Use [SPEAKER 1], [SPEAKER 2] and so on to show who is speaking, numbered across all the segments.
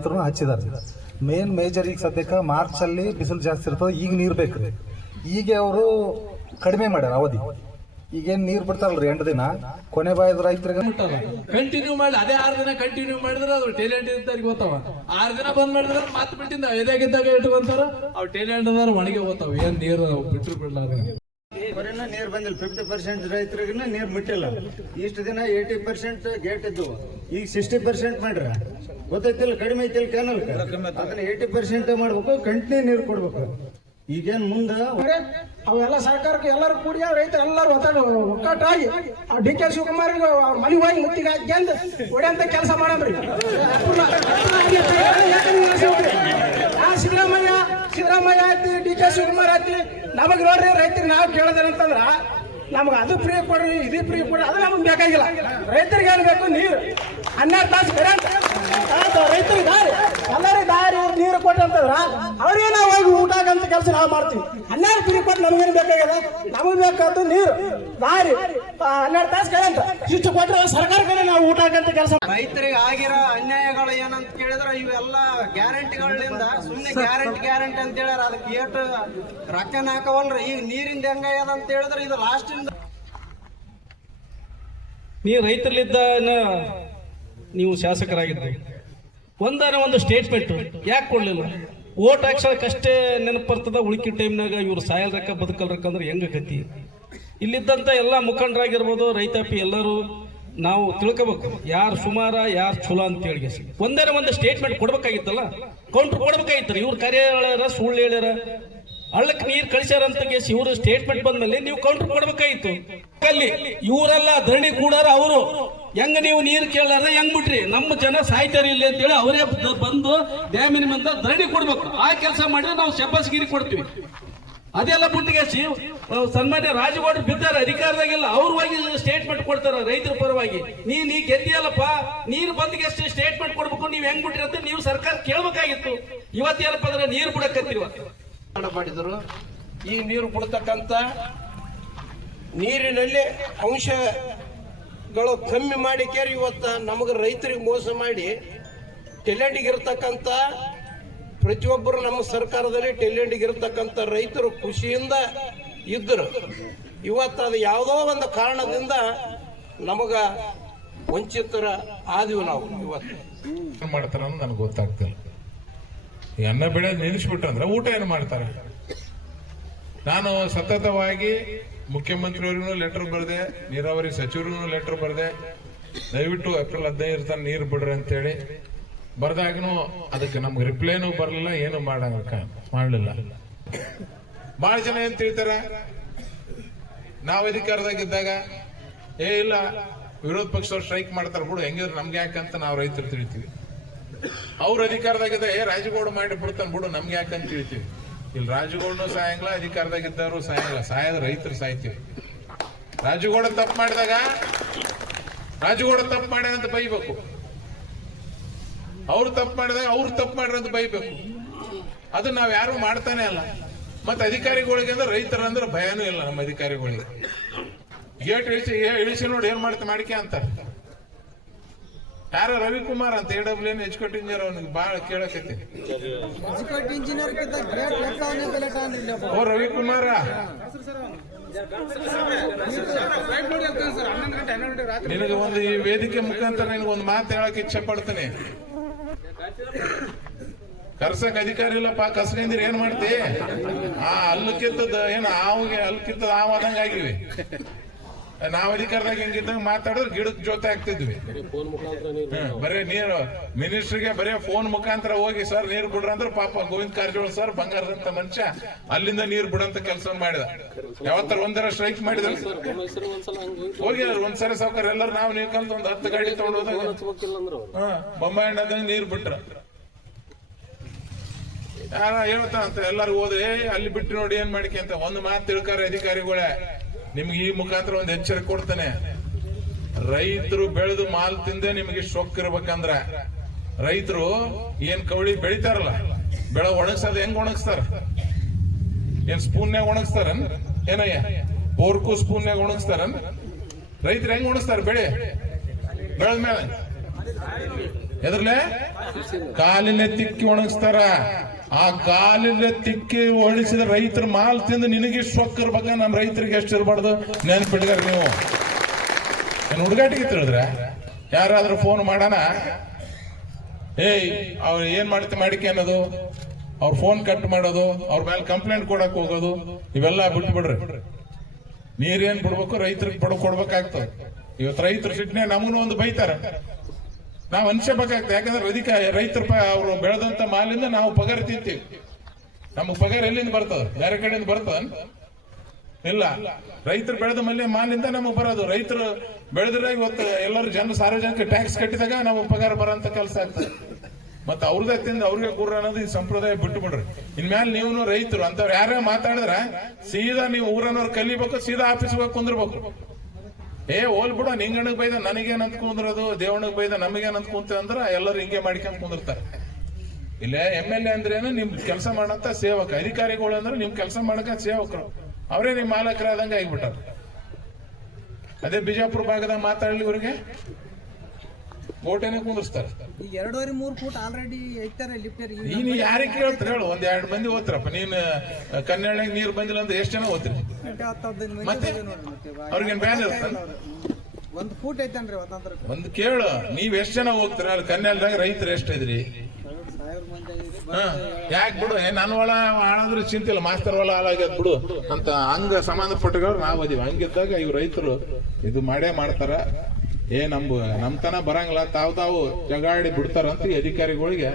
[SPEAKER 1] ರೈತರು ಹಚ್ಚಿದ್ದಾರೆ. Main major ಈಗ ಸದ್ಯಕ್ಕೆ ಮಾರ್ಚ್ ಅಲ್ಲಿ ಬಿಸಿಲು ಜಾಸ್ತಿ ಇರ್ತದೆ, ಈಗ ನೀರು ಬೇಕ್ರಿ ಈಗ ಅವರು ಕಡಿಮೆ ಮಾಡ್ಯಾರ ಅವಧಿ. ಈಗೇನು ನೀರು ಬಿಡ್ತಾರಲ್ರಿ ಎಂಟು ದಿನ? ಕೊನೆ ಬಾಯದ ರೈತರಿಗೆ
[SPEAKER 2] ಕಂಟಿನ್ಯೂ ಮಾಡಿ, ಅದೇ ಆರು ದಿನ ಕಂಟಿನ್ಯೂ ಮಾಡಿದ್ರೆ ಅದು ಟೇಲೆಂಟ್ ಇದ್ದವ್ರಿಗೆ ಗೊತ್ತಾವ. ಆರು ದಿನ ಬಂದ್ ಮಾಡಿದ್ರೆ ಮತ್ತೆ ಬಿಟ್ಟಿಂದ ಎದಾಗಿದ್ದಾಗ ಇಟ್ಕೊಂತಾರ ಅವ್ರು ಟೇಲೆಂಟ್ ಅದಾರ ಒಣಗಿ ಹೋಗ್ತಾವ. ಏನ್ ನೀರು ಬಿಟ್ಟರು ಬಿಡ್ಲಾರ
[SPEAKER 3] ಬರೀನ ನೀರು ಬಂದಿಲ್ಲ. ಫಿಫ್ಟಿ ಪರ್ಸೆಂಟ್ ರೈತರಿಗೂ ನೀರು ಬಿಟ್ಟಿಲ್ಲ ಇಷ್ಟು ದಿನ ಏಯ್ಟಿ ಪರ್ಸೆಂಟ್ ಗೇಟ್ ಇದ್ದು ಈಗ ಸಿಕ್ಸ್ಟಿ ಪರ್ಸೆಂಟ್ ಮಾಡ್ರ. ಗೊತ್ತೈತಿಲ್ಲ, ಕಡಿಮೆ ಐತಿಲ್ಲ ಕ್ಯಾನಲ್ ಅದನ್ನ ಏಯ್ಟಿ ಪರ್ಸೆಂಟ್ ಮಾಡ್ಬೇಕು ಕಂಟಿನ್ಯೂ ನೀರು ಕೊಡ್ಬೇಕು. ಈಗೇನ್ ಮುಂದ
[SPEAKER 4] ಅವೆಲ್ಲ ಸರ್ಕಾರಕ್ಕೆ ಎಲ್ಲರೂ ಕೂಡಿ ರೈತರು ಎಲ್ಲರೂ ಒತ್ತಾಡ ಒಕ್ಕಟ್ಟಾಗಿ ಆ ಡಿ ಕೆ ಶಿವಕುಮಾರ್ ಅವ್ರ ಮನೆಗೆ ಹೋಗಿ ಮುತ್ತಿಗೆ ಹಾಕ್ಯಂದು ಹೊಡೆಯಂತ ಕೆಲಸ ಮಾಡಮ್ರಿ ಸಿದ್ದರಾಮಯ್ಯ ಸಿದ್ದರಾಮಯ್ಯ ಆಯ್ತು, ಡಿ ಕೆ ಶಿವಕುಮಾರ್ ಆಯ್ತು, ನಮಗ್ ನೋಡ್ರಿ ರೈತರಿಗೆ ನಾವು ಕೇಳೋದೇನಂತಂದ್ರ ನಮ್ಗೆ ಅದು ಫ್ರೀ ಕೊಡ್ರಿ, ಇದು ಫ್ರೀ ಕೊಡ್ರಿ, ಅದು ನಮಗೆ ಬೇಕಾಗಿಲ್ಲ. ರೈತರಿಗೆ ಏನ್ ಬೇಕು? ನೀರು. ಹನ್ನೆರಡು ತಾಸು ಕರೆಂಟ್ ರೈತರಿಗೆ ಎಲ್ಲರಿಗೆ ದಾರಿ ನೀರು ಕೊಟ್ಟಂತಂದ್ರ ಅವ್ರಿಗೆ ನಾವು ಹೋಗಿ ಊಟಕ್ಕಂತ ಅಂತ ಕೆಲಸ ನಾವು ಮಾಡ್ತೀವಿ. ಹನ್ನೆರಡು ಫ್ರೀ ಕೊಟ್ಟು ನಮಗೇನು ಬೇಕಾಗ್ಯದ ನಮಗೆ ಬೇಕಾದ್ದು ನೀರು ದಾರಿ ಹನ್ನೆರಡು ತಾಸು ಕೇಳಂತ ಇಷ್ಟು ಕೊಟ್ಟರೆ ಸರ್ಕಾರಕ್ಕೆ ನಾವು ಊಟಕ್ಕಂತ ಅಂತ ಕೆಲಸ
[SPEAKER 3] ರೈತರಿಗೆ ಆಗಿರೋ ಅನ್ಯಾಯಗಳು ಏನಂತ ಕೇಳಿದ್ರೆ ಇವೆಲ್ಲ ಗ್ಯಾರಂಟಿಗಳಿಂದ ಸುಮ್ಮನೆ ಗ್ಯಾರಂಟಿ ಗ್ಯಾರಂಟಿ ಅಂತ ಹೇಳ್ಯಾರ. ಅದಕ್ಕೆ ಏಟು ರೊಕ್ಕನ ಹಾಕವಲ್ರಿ. ಈಗ ನೀರಿಂದ ಹೆಂಗಾಗ್ಯದ ಅಂತ ಹೇಳಿದ್ರೆ ಇದು ಲಾಸ್ಟಿಂದ
[SPEAKER 2] ನೀವು ರೈತರಲ್ಲಿದ್ದ ನೀವು ಶಾಸಕರಾಗಿದ್ರಿ ಒಂದಾನ ಒಂದು ಸ್ಟೇಟ್ಮೆಂಟ್ ಯಾಕೆ ಕೊಡ್ಲಿಲ್ಲ? ಓಟ್ ಅಷ್ಟೇ ನೆನಪು ಬರ್ತದ ಉಳಿಕೆ ಟೈಮ್ನಾಗ ಇವ್ರು ಸಾಯಲ್ ರೊಕ್ಕ ಅಂದ್ರೆ ಹೆಂಗ ಗತಿ? ಇಲ್ಲಿದ್ದಂಥ ಎಲ್ಲ ಮುಖಂಡರಾಗಿರ್ಬೋದು, ರೈತಾಪಿ ಎಲ್ಲರೂ ನಾವು ತಿಳ್ಕೊಬೇಕು. ಯಾರು ಸುಮಾರ, ಯಾರು ಚಲೋ ಅಂತ ಹೇಳಿ ಒಂದೇ ಒಂದು ಸ್ಟೇಟ್ಮೆಂಟ್ ಕೊಡ್ಬೇಕಾಗಿತ್ತಲ್ಲ? ಕೌಂಟ್ರ್ ಕೊಡ್ಬೇಕಾಗಿತ್ತು ಇವ್ರು ಕರೆ ಹೇಳ್ಯಾರ ಸುಳ್ಳು ಹೇಳ್ಯಾರ ಹಳ್ಳಕ್ಕೆ ನೀರು ಕಳಿಸ್ಯಾರ ಅಂತ ಕೇಸ್ ಇವರು ಸ್ಟೇಟ್ಮೆಂಟ್ ಬಂದ್ಮೇಲೆ ನೀವು ಕೌಂಟರ್ ಕೊಡ್ಬೇಕಾಗಿತ್ತು ಅಲ್ಲಿ ಇವರೆಲ್ಲ ಧರಣಿ ಕೂಡಾರ ಅವರು. ಹೆಂಗ ನೀವು ನೀರು ಕೇಳಾರ ಹೆಂಗ್ ಬಿಟ್ರಿ? ನಮ್ಮ ಜನ ಸಾಯ್ತಾರ ಇಲ್ಲಿ ಅಂತೇಳಿ ಅವರೇ ಬಂದು ಡ್ಯಾಮಿನ ಮುಂದೆ ಧರಣಿ ಕೊಡ್ಬೇಕು. ಆ ಕೆಲಸ ಮಾಡಿದ್ರೆ ನಾವು ಶಬ್ಬಸ್ಗಿರಿ ಕೊಡ್ತೀವಿ. ಅದೆಲ್ಲ ಬಿಟ್ಟಿಗೆಸಿ ಸನ್ಮಾನ್ಯ ರಾಜಗೌಡರು ಬಿದ್ದಾರೆ, ಅಧಿಕಾರದಾಗೆಲ್ಲ ಅವ್ರ ಸ್ಟೇಟ್ಮೆಂಟ್ ಕೊಡ್ತಾರ ರೈತರ ಪರವಾಗಿ. ನೀ ನೀ ಗೆದ್ದಿಯಲ್ಲಪ್ಪ ನೀರು ಬಂದಿಗೆ ಸ್ಟೇಟ್ಮೆಂಟ್ ಕೊಡ್ಬೇಕು, ನೀವ್ ಹೆಂಗ್ ಬಿಟ್ರಿ ಅಂತ ನೀವು ಸರ್ಕಾರ ಕೇಳ್ಬೇಕಾಗಿತ್ತು. ಇವತ್ತೇನಪ್ಪ ಅಂದ್ರೆ ನೀರು ಬಿಡಕತ್ತಿರುವ
[SPEAKER 5] ಮಾಡಿದರು. ಈ ನೀರು ಕೊಡ್ತಕ್ಕಂಥ ನೀರಿನಲ್ಲಿ ಅಂಶಗಳು ಕಮ್ಮಿ ಮಾಡಿ ಕೇರಿ. ಇವತ್ತು ನಮಗೆ ರೈತರಿಗೆ ಮೋಸ ಮಾಡಿ ಟೆಲೆಂಟಿಗಿರ್ತಕ್ಕಂಥ ಪ್ರತಿಯೊಬ್ಬರು ನಮ್ಮ ಸರ್ಕಾರದಲ್ಲಿ ಟೆಲೆಂಟಿಗಿರ್ತಕ್ಕಂಥ ರೈತರು ಖುಷಿಯಿಂದ ಇದ್ದರು. ಇವತ್ತು ಅದು ಯಾವುದೋ ಒಂದು ಕಾರಣದಿಂದ ನಮಗ ವಂಚಿತರ ಆದಿವು ನಾವು ಇವತ್ತು.
[SPEAKER 6] ಮಾಡ್ತಾರ ನನಗೆ ಗೊತ್ತಾಗ್ತಿಲ್ಲ. ಈ ಅನ್ನ ಬೆಳೆ ನಿಲ್ಲಿಸ್ಬಿಟ್ಟು ಅಂದ್ರೆ ಊಟ ಏನು ಮಾಡ್ತಾರೆ? ನಾನು ಸತತವಾಗಿ ಮುಖ್ಯಮಂತ್ರಿಯವ್ರಿಗೂ ಲೆಟರ್ ಬರೆದೆ, ನೀರಾವರಿ ಸಚಿವರಿಗೂ ಲೆಟರ್ ಬರೆದೆ. ದಯವಿಟ್ಟು ಏಪ್ರಿಲ್ ಹದಿನೈದು ತನಕ ನೀರು ಬಿಡ್ರಿ ಅಂತೇಳಿ. ಬರ್ದಾಗನು ಅದಕ್ಕೆ ನಮ್ಗೆ ರಿಪ್ಲೈನು ಬರಲಿಲ್ಲ, ಏನು ಮಾಡಂಗ ಮಾಡಲಿಲ್ಲ. ಬಹಳ ಜನ ಏನ್ ತಿಳ್ತಾರ? ನಾವು ಅಧಿಕಾರದಾಗಿದ್ದಾಗ, ಏ ಇಲ್ಲ, ವಿರೋಧ ಪಕ್ಷದವ್ರು ಸ್ಟ್ರೈಕ್ ಮಾಡ್ತಾರೆ ಬಿಡು, ಹೆಂಗಿದ್ರು ನಮ್ಗೆ ಯಾಕಂತ ನಾವು ರೈತರು ತಿಳಿತೀವಿ. ಅವ್ರ ಅಧಿಕಾರದಾಗಿದ್ದ, ಏ, ರಾಜಗೌಡ ಮಾಡಿ ಬಿಡ್ತಾನ ಬಿಡು, ನಮ್ಗೆ ಯಾಕಂತ ಹೇಳ್ತೀವಿ. ಇಲ್ಲಿ ರಾಜಗೌಡನು ಸಾಯಂಗಿಲ್ಲ, ಅಧಿಕಾರದಾಗಿದ್ದವರು ಸಾಯಂಗಿಲ್ಲ, ಸಾಯದ ರೈತರು ಸಾಯ್ತೀವಿ. ರಾಜಗೌಡ ತಪ್ಪು ಮಾಡಿದಾಗ, ರಾಜಗೌಡ ತಪ್ಪು ಮಾಡ್ಯಾನ ಅಂತ ಬೈಬೇಕು. ಅವ್ರು ತಪ್ಪು ಮಾಡಿದಾಗ, ಅವ್ರು ತಪ್ಪು ಮಾಡ್ರ ಅಂತ ಬೈಬೇಕು. ಅದು ನಾವ್ ಯಾರು ಮಾಡ್ತಾನೆ ಅಲ್ಲ. ಮತ್ತೆ ಅಧಿಕಾರಿಗಳಿಗೆ ಅಂದ್ರೆ ರೈತರ ಅಂದ್ರೆ ಭಯನೂ ಇಲ್ಲ ನಮ್ಮ ಅಧಿಕಾರಿಗಳಿಗೆ. ಗೇಟ್ ಇಳಿಸಿ ಇಳಿಸಿ ನೋಡಿ ಏನ್ ಮಾಡ್ತಾ ಮಾಡಿಕೆ ಅಂತ ಯಾರ ರವಿಕುಮಾರ್ ಅಂತ A W N educate engineer ಅವನಿಗೆ ಬಹಳ ಕೇಳಕತ್ತಿ ಓ ರವಿಕುಮಾರ? ನಿನಗೆ ಒಂದು ಈ ವೇದಿಕೆ ಮುಖಾಂತರ ನಿನಗೆ ಒಂದು ಮಾತು ಹೇಳಕ್ ಇಚ್ಛೆ ಪಡ್ತೀನಿ. ಕರ್ಸಕ್ ಅಧಿಕಾರಿ ಇಲ್ಲಪ್ಪ ಕಸ್ಕೊಂಡಿರಿ ಏನ್ ಮಾಡ್ತಿ? ಆ ಅಲ್ಲಿ ಕಿತ್ತದ ಏನ್ ಆವಿಗೆ ಅಲ್ಲಿ ಕಿತ್ತದ ಆವ್ ಆಗಿವಿ ನಾವ್ ಅಧಿಕಾರದಾಗ ಹೆಂಗಿದ್ದಂಗ ಮಾತಾಡಿದ್ರೆ ಗಿಡಕ್ ಜೊತೆ ಆಗ್ತಿದ್ವಿ. ಬರೇ ನೀರು ಮಿನಿಸ್ಟ್ರಿಗೆ ಬರೇ ಫೋನ್ ಮುಖಾಂತರ ಹೋಗಿ ಸರ್ ನೀರು ಬಿಡ್ರ ಅಂದ್ರೆ ಪಾಪ ಗೋವಿಂದ ಕಾರಜೋಳ ಸರ್ ಬಂಗಾರದಂತ ಮನುಷ್ಯ ಅಲ್ಲಿಂದ ನೀರು ಬಿಡಂತ ಕೆಲಸ ಮಾಡಿದ. ಯಾವತ್ತರ ಒಂದರ ಸ್ಟ್ರೈಕ್ ಮಾಡಿದ್ರ. ಹೋಗಿ ಒಂದ್ಸರಿ ಸಾವುಕಾರ ಎಲ್ಲರೂ ನಾವು ಕಲ್ತು ಒಂದ್ ಹತ್ತು ಗಾಡಿ ತಗೊಂಡೋದಾಗ ಬೊಂಬಾಯಿದಂಗ ನೀರು ಬಿಟ್ರ. ಯಾರ ಹೇಳ್ತಾನಂತ ಎಲ್ಲರೂ ಹೋದ್ರೆ "ಏ, ಅಲ್ಲಿ ಬಿಟ್ಟು ನೋಡಿ ಏನ್ ಮಾಡ್ಕೆ ಅಂತ. ಒಂದು ಮಾತು ತಿಳ್ಕಾರ ಅಧಿಕಾರಿಗಳೇ ನಿಮ್ಗೆ ಈ ಮುಖಾಂತರ ಒಂದು ಎಚ್ಚರಿಕೆ ಕೊಡ್ತಾನೆ. ರೈತರು ಬೆಳೆದು ಮಾಲ್ ತಿಂದೆ ನಿಮಗೆ ಶೊಕ್ ಇರ್ಬೇಕಂದ್ರ, ರೈತರು ಏನ್ ಕವಳಿ ಬೆಳಿತಾರಲ್ಲ, ಬೆಳೆ ಒಣಗ್ಸೋದು ಹೆಂಗ್ ಒಣಗಿಸ್ತಾರ? ಏನ್ ಸ್ಪೂನ್ಯಾಗ ಒಣಗಿಸ್ತಾರ ಏನಯ್ಯ ಪೋರ್ಕು ಸ್ಪೂನ್ಯಾಗ ಒಣಗಿಸ್ತಾರ ರೈತರು ಹೆಂಗ್ ಒಣಗಿಸ್ತಾರ ಬೆಳೆ? ಬೆಳೆದ ಮೇಲೆ? ಎದ್ರಲೆ? ಕಾಲಿನ ತಿಕ್ಕಿ ಒಣಗಿಸ್ತಾರ. ಆ ಕಾಲಿನ ತಿಕ್ಕಿ ಹೊಳಿಸಿದ ರೈತರ ಮಾಲ್ ತಿಂದು ನಿನಗೆ ಸೊಕ್ಕರ ಬಗ್ಗೆ ನಮ್ಮ ರೈತರಿಗೆ ಎಷ್ಟು ಇರಬಾರ್ದು? ನೆನ್ಪಿಟ್ಗಾರ ನೀವು. ನಾನು ಹುಡುಗಾಟಿಗೆ ತಿಳಿದ್ರೆ ಯಾರಾದ್ರೂ ಫೋನ್ ಮಾಡೋಣ? ಏಯ್, ಅವ್ರು ಏನ್ ಮಾಡ್ತಿ ಮಾಡಿಕೆ ಅನ್ನೋದು? ಅವ್ರ ಫೋನ್ ಕಟ್ ಮಾಡೋದು, ಅವ್ರ ಮೇಲೆ ಕಂಪ್ಲೇಂಟ್ ಕೊಡಕ್ ಹೋಗೋದು, ಇವೆಲ್ಲ ಬಿಟ್ಬಿಡ್ರಿ. ನೀರೇನ್ ಬಿಡ್ಬೇಕು ರೈತರಿಗೆ ಬಡ ಕೊಡ್ಬೇಕಾಗ್ತದೆ. ಇವತ್ತು ರೈತರು ಸಿಟ್ನೆ ನಮಗೂ ಒಂದು ಬೈತಾರ. ನಾವು ಅನ್ಸಬೇಕಾಗ್ತದೆ ಯಾಕಂದ್ರೆ ಅಧಿಕ ರೈತರು ಅವರು ಬೆಳೆದಂತ ಮಾಲಿಂದ ನಾವು ಪಗಾರ ತಿಂತೀವಿ. ನಮಗೆ ಪಗಾರ ಎಲ್ಲಿಂದ ಬರ್ತದ? ಬೇರೆ ಕಡೆಯಿಂದ ಬರ್ತದ? ಇಲ್ಲ. ರೈತರು ಬೆಳೆದ ಮೇಲೆ ಮಾಲಿಂದ ನಮಗೆ ಬರೋದು. ರೈತರು ಬೆಳೆದ್ರೆ ಇವತ್ತು ಎಲ್ಲರೂ ಜನ ಸಾರ್ವಜನಿಕ ಟ್ಯಾಕ್ಸ್ ಕಟ್ಟಿದಾಗ ನಮಗೆ ಪಗಾರ ಬರೋಂತ ಕೆಲಸ ಆಗ್ತದೆ. ಮತ್ತೆ ಅವ್ರದೇ ತಿಂದು ಅವ್ರಿಗೆ ಗುರು ಅನ್ನೋದು ಈ ಸಂಪ್ರದಾಯ ಬಿಟ್ಟು ಬಿಡ್ರಿ ಇನ್ಮೇಲೆ ನೀವು ರೈತರು ಅಂತವ್ರು ಯಾರೇ ಮಾತಾಡಿದ್ರ ಸೀದಾ ನೀವು ಊರನ್ನವ್ರು ಕಲಿಬೇಕು, ಸೀದಾ ಆಫೀಸ್ಗೆ ಹೋಗಿ ಕುಂದಿರ್ಬೇಕು. ಏ ಹೋಲ್ ಬಿಡು ನಿಂಗಣಗ್ ಬೈದ ನನಗೇನ್ ಅಂತ ಕುಂದ್ರದು ದೇವಣಗ್ ಬೈದ ನಮಗೇನ್ ಅಂತ ಕುಂತ ಅಂದ್ರ ಎಲ್ಲರೂ ಹಿಂಗೆ ಮಾಡ್ಕೊಂಡ್ ಕುಂದಿರ್ತಾರೆ. ಇಲ್ಲೇ ಎಂ ಎಲ್ ಎ ಅಂದ್ರೇನು ನಿಮ್ ಕೆಲಸ ಮಾಡಂತ ಸೇವಕ. ಅಧಿಕಾರಿಗಳು ಅಂದ್ರೆ ನಿಮ್ ಕೆಲಸ ಮಾಡಕ ಸೇವಕರು. ಅವರೇ ನಿಮ್ ಮಾಲಕರಾದಂಗ ಆಗ್ಬಿಟ್ಟಾರ. ಅದೇ ಬಿಜಾಪುರ ಭಾಗದ ಮಾತಾಡ್ಲಿ ಇವ್ರಿಗೆ. ಓಟೇನೆ ಕುಂದಿರ್ಸ್ತಾರೆ.
[SPEAKER 7] ಎರಡೂವರೆ ಮೂರು ಫೂಟ್ ಆಲ್ರೆಡಿ ಐತಾರೆ
[SPEAKER 6] ನೀನು ಯಾರಿಗೆ ಕೇಳ್ತಾರೆ ಹೇಳು ಒಂದ್ ಎರಡು ಮಂದಿ ಓದ್ತಾರಪ್ಪ ನೀನ್ ಕನ್ನಡ ನೀರು ಬಂದಿಲ್ಲ ಅಂದ್ರೆ ಎಷ್ಟು ಜನ ಓದ್ತೀರಿ
[SPEAKER 7] ಹತ್ತು ಹದಿನೈದು ಮಂದಿ ಇದಾವೆ ನೋಡ್ರಿ ಮತ್ತೆ ಬಾ-
[SPEAKER 6] ಅವ್ರಿಗೇನ್ ಬ್ಯಾನ್ ಇರ್ತಲ್ಲ
[SPEAKER 7] ಒಂದು ಫೂಟ್ ಐತನ್ರಿ ಒಂದಂದ್ರ
[SPEAKER 6] ಒಂದ್ ಕೇಳು ನೀವ್ ಎಷ್ಟ್ ಜನ ಹೋಗ್ತೀರ? ಅಲ್ಲಿ ಕನ್ಯಾಲ್ದಾಗ ರೈತರು ಎಷ್ಟು ಇದ್ರಿ?
[SPEAKER 7] ಸಾವಿರ ಮಂದಿ ಆಗಿರಿ
[SPEAKER 6] ಹ ಯಾಕೆ ಬಿಡು? ಏ ನನ್ನ ಹೊಲ ಹಾಳಾದ್ರೂ ಚಿಂತಿಲ್ಲ ಇಲ್ಲ ಮಾಸ್ತರ್ ಹೊಲ ಹಾಳಾಗ್ಯದ ಬಿಡು. ಅಂತ ಹಂಗ ಸಂಬಂಧಪಟ್ಟಗಳು ನಾವ್ ಅದೀವಿ ಹಂಗಿದ್ದಾಗ ಇವ್ ರೈತರು ಇದು ಮಾಡೇ ಮಾಡ್ತಾರ. ಏ ನಮ್ ನಮ್ತನ ಬರಂಗಿಲ್ಲ. ತಾವ್ ತಾವು ಜಗಾಡಿ ಬಿಡ್ತಾರ ಅಂತ ಈ ಅಧಿಕಾರಿಗಳಿಗೆ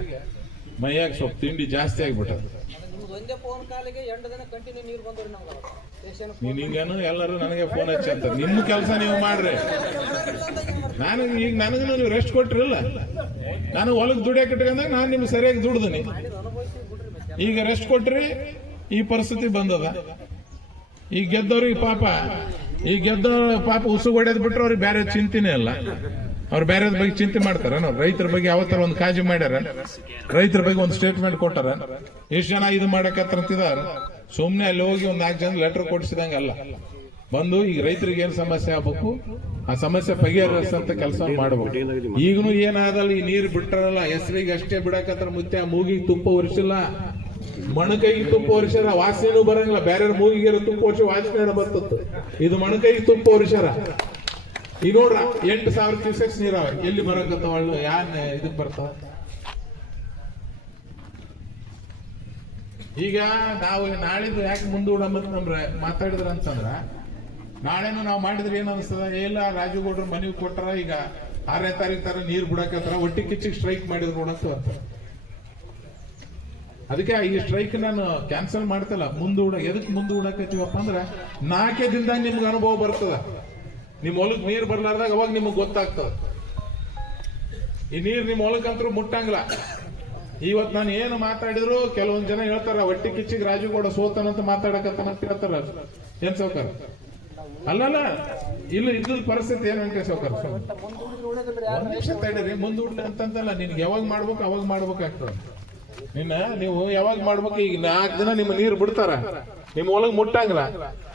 [SPEAKER 6] ಮೈಯಾಗ ಸ್ವಲ್ಪ ತಿಂಡಿ ಜಾಸ್ತಿ ಆಗ್ಬಿಟ್ಟದ.
[SPEAKER 7] ಒಂದೇ ಫೋನ್ ಕಾಲಿಗೆ ಎಂಟು ದಿನ ಕಂಟಿನ್ಯೂ ನೀರು ಬಂದ್ರಿ ನಮ್ಗೆ. ಸ್ಟೇಷನ್
[SPEAKER 6] ನೀನ್ ಎಲ್ಲರೂ ನನಗೆ ಫೋನ್ ಹಚ್ಚಿ ಅಂತ. ನಿಮ್ಮ ಕೆಲಸ ನೀವು ಮಾಡ್ರಿ. ನಾನು ಈಗ ನನಗೂ ನೀವು ರೆಸ್ಟ್ ಕೊಟ್ರಲ್ಲ. ನಾನು ಹೊಲಕ್ಕೆ ದುಡಿಯಕ್ಕೆ ಇಟ್ಕೊಂಡಾಗ ನಾನು ನಿಮ್ಗೆ ಸರಿಯಾಗಿ ದುಡ್ದನಿ ಈಗ ರೆಸ್ಟ್ ಕೊಟ್ರಿ, ಈ ಪರಿಸ್ಥಿತಿ ಬಂದದ. ಈಗ ಗೆದ್ದವ್ರಿಗೆ ಪಾಪ, ಈ ಗೆದ್ದವ್ರ ಪಾಪ ಉಸು ಹೊಡೆದ್ ಬಿಟ್ರೆ ಅವ್ರಿಗೆ ಬೇರೆ ಚಿಂತೆನೇ ಅಲ್ಲ ಅವ್ರು ಬೇರೆ ಬಗ್ಗೆ ಚಿಂತೆ ಮಾಡ್ತಾರ. ರೈತರ ಬಗ್ಗೆ ಯಾವತ್ತರ ಒಂದು ಕಾಜಿ ಮಾಡ್ಯಾರ. ರೈತರ ಬಗ್ಗೆ ಒಂದು ಸ್ಟೇಟ್ಮೆಂಟ್ ಕೊಟ್ಟಾರ. ಎಷ್ಟು ಜನ ಇದು ಮಾಡಕತ್ತಂತಿದಾರ ಸುಮ್ನೆ ಅಲ್ಲಿ ಹೋಗಿ ಒಂದು ನಾಲ್ಕು ಜನ ಲೆಟರ್ ಕೊಡಿಸಿದಂಗಲ್ಲ ಬಂದು ಈಗ ರೈತರಿಗೆ ಏನು ಸಮಸ್ಯೆ ಆಗ್ಬೇಕು? ಆ ಸಮಸ್ಯೆ ಬಗೆಹರಿಸಂತ ಕೆಲಸ ಮಾಡಬೇಕು. ಈಗನು ಏನಾದಲ್ಲ, ಈ ನೀರು ಬಿಟ್ಟರಲ್ಲ ಹೆಸರಿಗೆ ಅಷ್ಟೇ ಬಿಡಕತ್ರ ಮುತ್ತೆ ಆ ಮೂಗಿಗೆ ತುಪ್ಪ ಒರೆಸಿಲ್ಲ. ಮಣಕೈಗೆ ತುಪ್ಪ ಒರಿಸ್ಯಾರ, ವಾಸನೆನೂ ಬರಂಗಿಲ್ಲ. ಬೇರೆ ಮೂಗಿಗೆ ತುಪ್ಪ ವರ್ಷ ವಾಸನೆ ಬರ್ತತ್ತು. ಇದು ಮಣಕೈಗೆ ತುಪ್ಪ ಒರಿಸ್ಯಾರ. ಈಗ ನೋಡ್ರ, ಎಂಟು ಸಾವಿರ ಕ್ಯೂಸೆಕ್ಸ್ ನೀರಾವ ಎಲ್ಲಿ ಬರಕತ್ತ ಯಾರು ಇದಕ್ಕೆ ಇದಕ್ ಬರ್ತಾವ? ಈಗ ನಾವು ನಾಳಿದ್ದು ಯಾಕೆ ಮುಂದೂಡಂಬತ್ ನಮ್ರ ಮಾತಾಡಿದ್ರ ಅಂತಂದ್ರ, ನಾಳೆನು ನಾವು ಮಾಡಿದ್ರೆ ಏನ್ ಅನ್ಸ್ತದ? ಎಲ್ಲ ರಾಜುಗೌಡ್ರು ಮನವಿ ಕೊಟ್ಟಾರ ಈಗ ಆರನೇ ತಾರೀಕು ತರ ನೀರ್ ಬಿಡಕತ್ತಾರ, ಒಟ್ಟಿ ಕಿಚ್ಚಿಗೆ ಸ್ಟ್ರೈಕ್ ಮಾಡಿದ್ರು ಅಂತ ಅದಕ್ಕೆ ಈ ಸ್ಟ್ರೈಕ್ ನಾನು ಕ್ಯಾನ್ಸಲ್ ಮಾಡ್ತಲ್ಲ ಮುಂದೂಡ ಎದಕ್ ಮುಂದೂಡಕತ್ತೀವಪ್ಪ ಅಂದ್ರೆ ನಾಲ್ಕೇ ದಿನದಾಗ ನಿಮ್ಗೆ ಅನುಭವ ಬರ್ತದ. ನಿಮ್ಮ ಹೊಲಕ್ ನೀರು ಬರ್ಲಾರ್ದಾಗ ಅವಾಗ ನಿಮಗೆ ಗೊತ್ತಾಗ್ತದ. ಈ ನೀರು ನಿಮ್ಮ ಹೊಲಕ್ಕಂತರೂ ಮುಟ್ಟಂಗಿಲ್ಲ. ಇವತ್ ನಾನು ಏನು ಮಾತಾಡಿದ್ರು, ಕೆಲವೊಂದ್ ಜನ ಹೇಳ್ತಾರ ಒಟ್ಟಿ ಕಿಚ್ಚಿಗೆ ರಾಜುಗೌಡ ಸೋತನಂತ ಮಾತಾಡಕತ್ತಾನ ಅಂತ ಹೇಳ್ತಾರ. ಏನ್ ಸೌಕರ್ ಅಲ್ಲಲ್ಲ, ಇಲ್ಲಿ ಇದ್ದ ಪರಿಸ್ಥಿತಿ ಏನು ವೆಂಕಟೇಶ್ ಸೌಕರ್ ನಿಮಿಷ ತಡೀರಿ, ಮುಂದೂಡ್ಲಿ ಅಂತಂದಲ್ಲ, ನಿನ್ಗೆ ಯಾವಾಗ ಮಾಡ್ಬೇಕು, ಅವಾಗ ಮಾಡ್ಬೇಕಾಗ್ತದೆ ನಿನ್ನ, ನೀವು ಯಾವಾಗ ಮಾಡ್ಬೇಕು, ಈಗ ನಾಲ್ಕು ದಿನ ನಿಮ್ಮ ನೀರು ಬಿಡ್ತಾರ. ನಿಮ್ಮ ಒಳಗ್ ಮುಟ್ಟಂಗಿಲ್ಲ.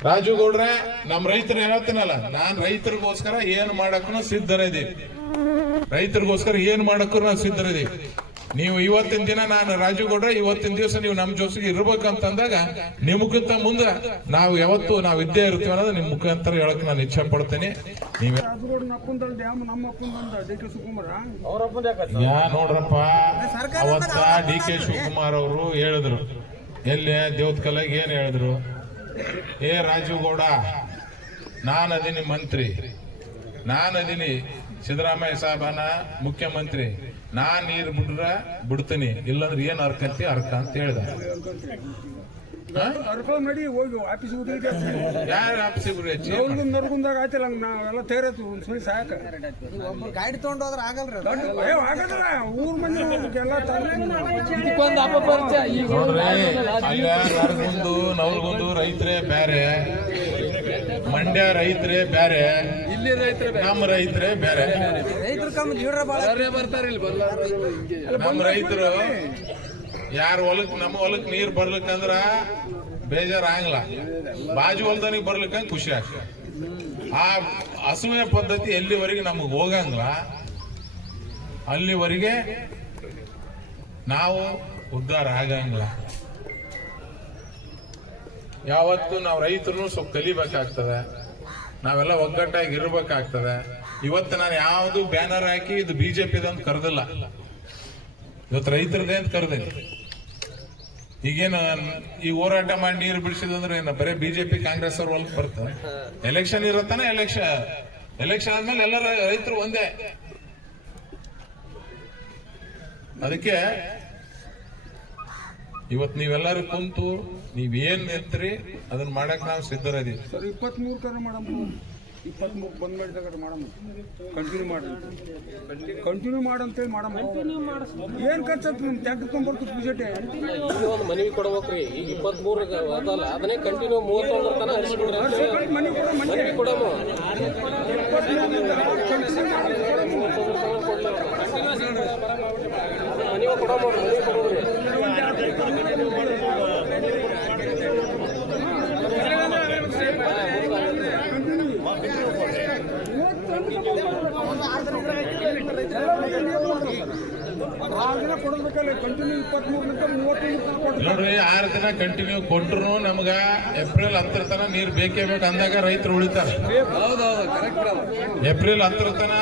[SPEAKER 6] ರಾಜು ಗೌಡ್ರೆ, ನಮ್ ರೈತರು ಹೇಳ್ತೀನಲ್ಲ, ನಾನ್ ರೈತರಿಗೋಸ್ಕರ ಏನ್ ಮಾಡಕ್ಕೂ ಸಿದ್ಧರಿದ್ದೀವಿ. ರೈತರಿಗೋಸ್ಕರ ಏನ್ ಮಾಡಕ್ಕೂ ಸಿದ್ಧರ ಸಿದ್ಧರಿದ್ದೀವಿ. ನೀವು ಇವತ್ತಿನ ದಿನ ನಾನು ರಾಜು ಗೌಡ್ರೆ ಇವತ್ತಿನ ದಿವಸ ನೀವು ನಮ್ಮ ಜೊತೆಗೆ ಇರ್ಬೇಕಂತಂದಾಗ ನಿಮ್ಗಿಂತ ಮುಂದೆ ನಾವು ಯಾವತ್ತು ನಾವು ಇದ್ದೇ ಇರ್ತೀವಿ ಅನ್ನೋದು ನಿಮ್ಮ ಮುಖಾಂತರ ಹೇಳಕ್ ನಾನು ಇಚ್ಛೆ ಪಡ್ತೇನೆ. ನೀವೇ ಯಾ ನೋಡ್ರಪ್ಪ ಅವತ್ತ ಡಿ ಕೆ ಶಿವಕುಮಾರ್ ಅವರು ಹೇಳಿದ್ರು. ಎಲ್ಲಿ ದೇವತ್ಕಲಾಗ ಏನ್ ಹೇಳಿದ್ರು? ಏ ರಾಜೀವ್ ಗೌಡ ನಾನು ಅದೀನಿ ಮಂತ್ರಿ. ನಾನು ಅದೀನಿ ಸಿದ್ದರಾಮಯ್ಯ ಸಾಹೇಬನ ಮುಖ್ಯಮಂತ್ರಿ. ನಾನ್ ನೀರು ಬಿಡ್ರ ಬಿಡ್ತೀನಿ ಇಲ್ಲಂದ್ರೆ ಏನ್ ಅರ್ಕಂತಿ ಅರ್ಕ ಅಂತ ಹೇಳ್ದ.
[SPEAKER 4] ಅರ್ಕೊ ನಡಿ ಹೋಗಿ ಆಫೀಸ್ ಹೋಗಿದ್ದೆ
[SPEAKER 6] ಯಾರ ಆಫೀಸಿಗೆ ಹೆಚ್ಚಿ?
[SPEAKER 4] ನರಗುಂದ ನರಗುಂದಾಗ ಆಯ್ತಿಲ್ಲ ಹಂಗ ನಾವೆಲ್ಲ ತೇರತ್ತು ಒಂದ್ ಸರಿ ಸಾಕ
[SPEAKER 7] ಒಬ್ರು ಗಾಡಿ ತಗೊಂಡು ಹೋದ್ರೆ ಆಗಲ್ರಿ
[SPEAKER 4] ಊರ್ ಮಂದಿ ಎಲ್ಲ
[SPEAKER 6] ಅಲ್ಲ ನರಗುಂದು ರೈತರೇ ಬ್ಯಾರೆ. ಮಂಡ್ಯ ರೈತರೇ ಬ್ಯಾರೆ ನಮ್ಮ ರೈತರೇ ಬೇರೆ
[SPEAKER 7] ರೈತರು ಬಾಳ
[SPEAKER 6] ನಮ್ಮ ರೈತರು ಯಾರ ಹೊಲಕ್ ನಮ್ಮ ಹೊಲಕ್ ನೀರ್ ಬರ್ಲಿಕ್ಕಂದ್ರ ಬೇಜಾರ್ ಆಗಲ್ಲ ಬಾಜು ಹೊಲ್ದನಿಗೆ ಬರ್ಲಿಕ್ಕ ಖುಷಿ ಆಗ್ತದೆ ಆ ಹಸುವಿನ ಪದ್ಧತಿ ಎಲ್ಲಿವರೆಗೆ ನಮಗೆ ಹೋಗಂಗಿಲ್ಲ ಅಲ್ಲಿವರೆಗೆ ನಾವು ಉದ್ಧಾರ ಆಗಂಗಿಲ್ಲ ಯಾವತ್ತು ನಾವು ರೈತರು ಸ್ವಲ್ಪ ಕಲಿಬೇಕಾಗ್ತದೆ. ನಾವೆಲ್ಲ ಒಗ್ಗಟ್ಟಾಗಿ ಇರಬೇಕಾಗ್ತದೆ. ಇವತ್ತು ನಾನು ಯಾವುದು ಬ್ಯಾನರ್ ಹಾಕಿ ಇದು ಬಿಜೆಪಿ ಅಂತ ಕರೆದಿಲ್ಲ. ಇವತ್ತು ರೈತರದೇ ಅಂತ ಕರೆದೇನೆ. ಈಗೇನು ಈ ಹೋರಾಟ ಮಾಡಿ ನೀರು ಬಿಡಿಸಿದಂದ್ರೆ ಏನು ಬರೀ ಬಿಜೆಪಿ, ಕಾಂಗ್ರೆಸ್ ಅವ್ರು ಹೊಲ್ಕ್ ಬರ್ತದೆ ಎಲೆಕ್ಷನ್ ಇರತ್ತಾನೆ ಎಲೆಕ್ಷನ್ ಎಲೆಕ್ಷನ್ ಆದ್ಮೇಲೆ ಎಲ್ಲರ ರೈತರು ಒಂದೇ. ಅದಕ್ಕೆ ಇವತ್ತು ನೀವೆಲ್ಲರೂ ಕುಂತು ನೀವೇನ್ ಎತ್ತರಿ? ಅದನ್ನ ಮಾಡಕ್ ನಾವು ಸಿದ್ಧರದೀವಿ.
[SPEAKER 8] ಸರ್ ಇಪ್ಪತ್ಮೂರು ಕರ ಇಪ್ಪತ್ಮೂರು ಬಂದ್ ಮಾಡಿದಾಗ ಮಾಡಮ್ಮ ಕಂಟಿನ್ಯೂ ಮಾಡಿ ಕಂಟಿನ್ಯೂ ಮಾಡಂತೇಳಿ ಮಾಡಮ್ಮ ಏನ್ ಖರ್ಚು ನಿಮ್ ಟ್ಯಾಕ್ಟರ್ ತೊಗೊಂಡ್ಬರ್ತು ಬಿಜೆಟಿ?
[SPEAKER 7] ಒಂದು ಮನವಿ ಕೊಡ್ಬೇಕ್ರಿ. ಈಗ ರೀ ಮೂರು ಅದಲ್ಲ ಅದನ್ನೇ ಕಂಟಿನ್ಯೂ ಮೂವತ್ತೊಂದರ ತನಕ ಹರಿಸ್ಬಿಡ್ರಿ ಮನವಿ ಕೊಡಮ್ಮ ಮನವಿ ಕೊಡೋದ್ರಿ
[SPEAKER 8] ಆರು ದಿನ ಕೊಡಬೇಕಲ್ಲ ಕಂಟಿನ್ಯೂ ಇಪ್ಪತ್ಮೂರು ನಂತರ ಮೂವತ್ತೈದು ತನಕ ಕೊಡ್ತಾರೆ
[SPEAKER 6] ನೋಡ್ರಿ ಆರು ದಿನ ಕಂಟಿನ್ಯೂ ಕೊಟ್ರು ನಮ್ಗ ಏಪ್ರಿಲ್ ಹತ್ತರ ತನ ನೀರು ಬೇಕೇ ಬೇಕು ಅಂದಾಗ ರೈತರು ಉಳಿತಾರೆ. ಏಪ್ರಿಲ್ ಹತ್ತರ ತನ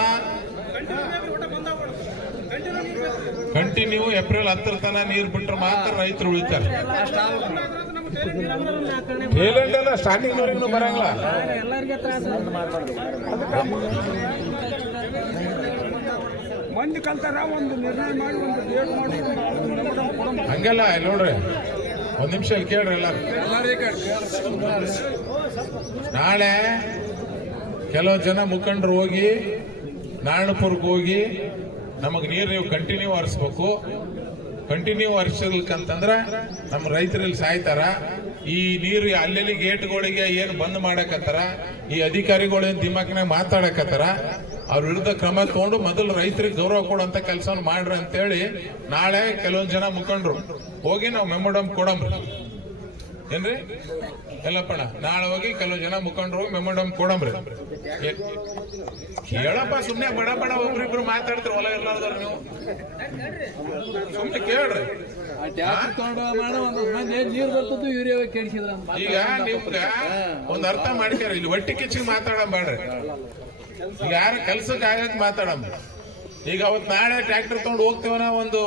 [SPEAKER 6] ಕಂಟಿನ್ಯೂ ಏಪ್ರಿಲ್ ಹತ್ತರ ತನ ನೀರು ಬಿಟ್ರೆ ಮಾತ್ರ ರೈತರು ಉಳಿತಾರೆ. ಸ್ಟಾರ್ಟಿಂಗ್ ಬರಂಗಿಲ್ಲ.
[SPEAKER 8] ಮಂದಿ ಕಲ್ತಾರ ಒಂದು ನಿರ್ಣಯ ಮಾಡಿ ಒಂದು ಡೇಟ್ ಮಾಡಿ
[SPEAKER 6] ಹಂಗಲ್ಲ ನೋಡ್ರಿ ಒಂದ್ ನಿಮಿಷ ಇಲ್ಲಿ ಕೇಳ್ರಿ ಎಲ್ಲ. ನಾಳೆ ಕೆಲವು ಜನ ಮುಖಂಡರು ಹೋಗಿ ನಾರಾಯಣಪುರಕ್ಕೆ ಹೋಗಿ ನಮಗೆ ನೀರು ನೀವು ಕಂಟಿನ್ಯೂ ಹರಿಸ್ಬೇಕು ಕಂಟಿನ್ಯೂ ಹರಿಸಲಿಕ್ಕಂತಂದ್ರೆ ನಮ್ಮ ರೈತರಲ್ಲಿ ಸಾಯ್ತಾರ. ಈ ನೀರು ಅಲ್ಲೆಲ್ಲಿ ಗೇಟ್ಗಳಿಗೆ ಏನು ಬಂದ್ ಮಾಡಕತ್ತಾರ, ಈ ಅಧಿಕಾರಿಗಳು ಏನ್ ಮಾತಾಡಕತ್ತಾರ, ಅವ್ರ ವಿರುದ್ಧ ಕ್ರಮ ತಗೊಂಡು ಮೊದಲು ರೈತರಿಗೆ ಗೌರವ ಕೊಡುವಂತ ಕೆಲಸವನ್ನು ಮಾಡ್ರಿ ಅಂತೇಳಿ ನಾಳೆ ಕೆಲವೊಂದು ಜನ ಮುಖಂಡರು, ಹೋಗಿ ನಾವು ಮೆಮೊಡಮ್ ಕೊಡಮ್ರಿ. ಏನ್ರಿ? ಎಲ್ಲಪ್ಪಣ ನಾಳೆ ಹೋಗಿ ಕೆಲವು ಜನ ಮುಖಂಡರು ಮೆಮೋಡಮ್ ಕೊಡಂಬ್ರಿ. ಹೇಳಪ್ಪ ಸುಮ್ನೆ ಬಡ ಬಡ ಒಬ್ರಿಬ್ರು ಮಾತಾಡ್ತಾರೆ ಹೊಲ ಇರ್ಲಾರ್ದವ್ರು ನೀವು. ಸುಮ್ನೆ ಕೇಳ್ರಿ. ಈಗ ನಿಮ್ಗ ಒಂದ್ ಅರ್ಥ ಮಾಡ್ಕ್ಯಾರ ಇಲ್ಲಿ ಒಟ್ಟಿ ಕಿಚ್ಚಿಗೆ ಮಾತಾಡಂ ಬೇಡ್ರಿ. ಈಗ ಯಾರ ಕೆಲ್ಸಕ್ಕೆ ಆಗಕ್ ಮಾತಾಡಂಬ್ರಿ ಈಗ ಅವತ್ ನಾಳೆ ಟ್ರ್ಯಾಕ್ಟರ್ ತಗೊಂಡು ಹೋಗ್ತೇವನ ಒಂದು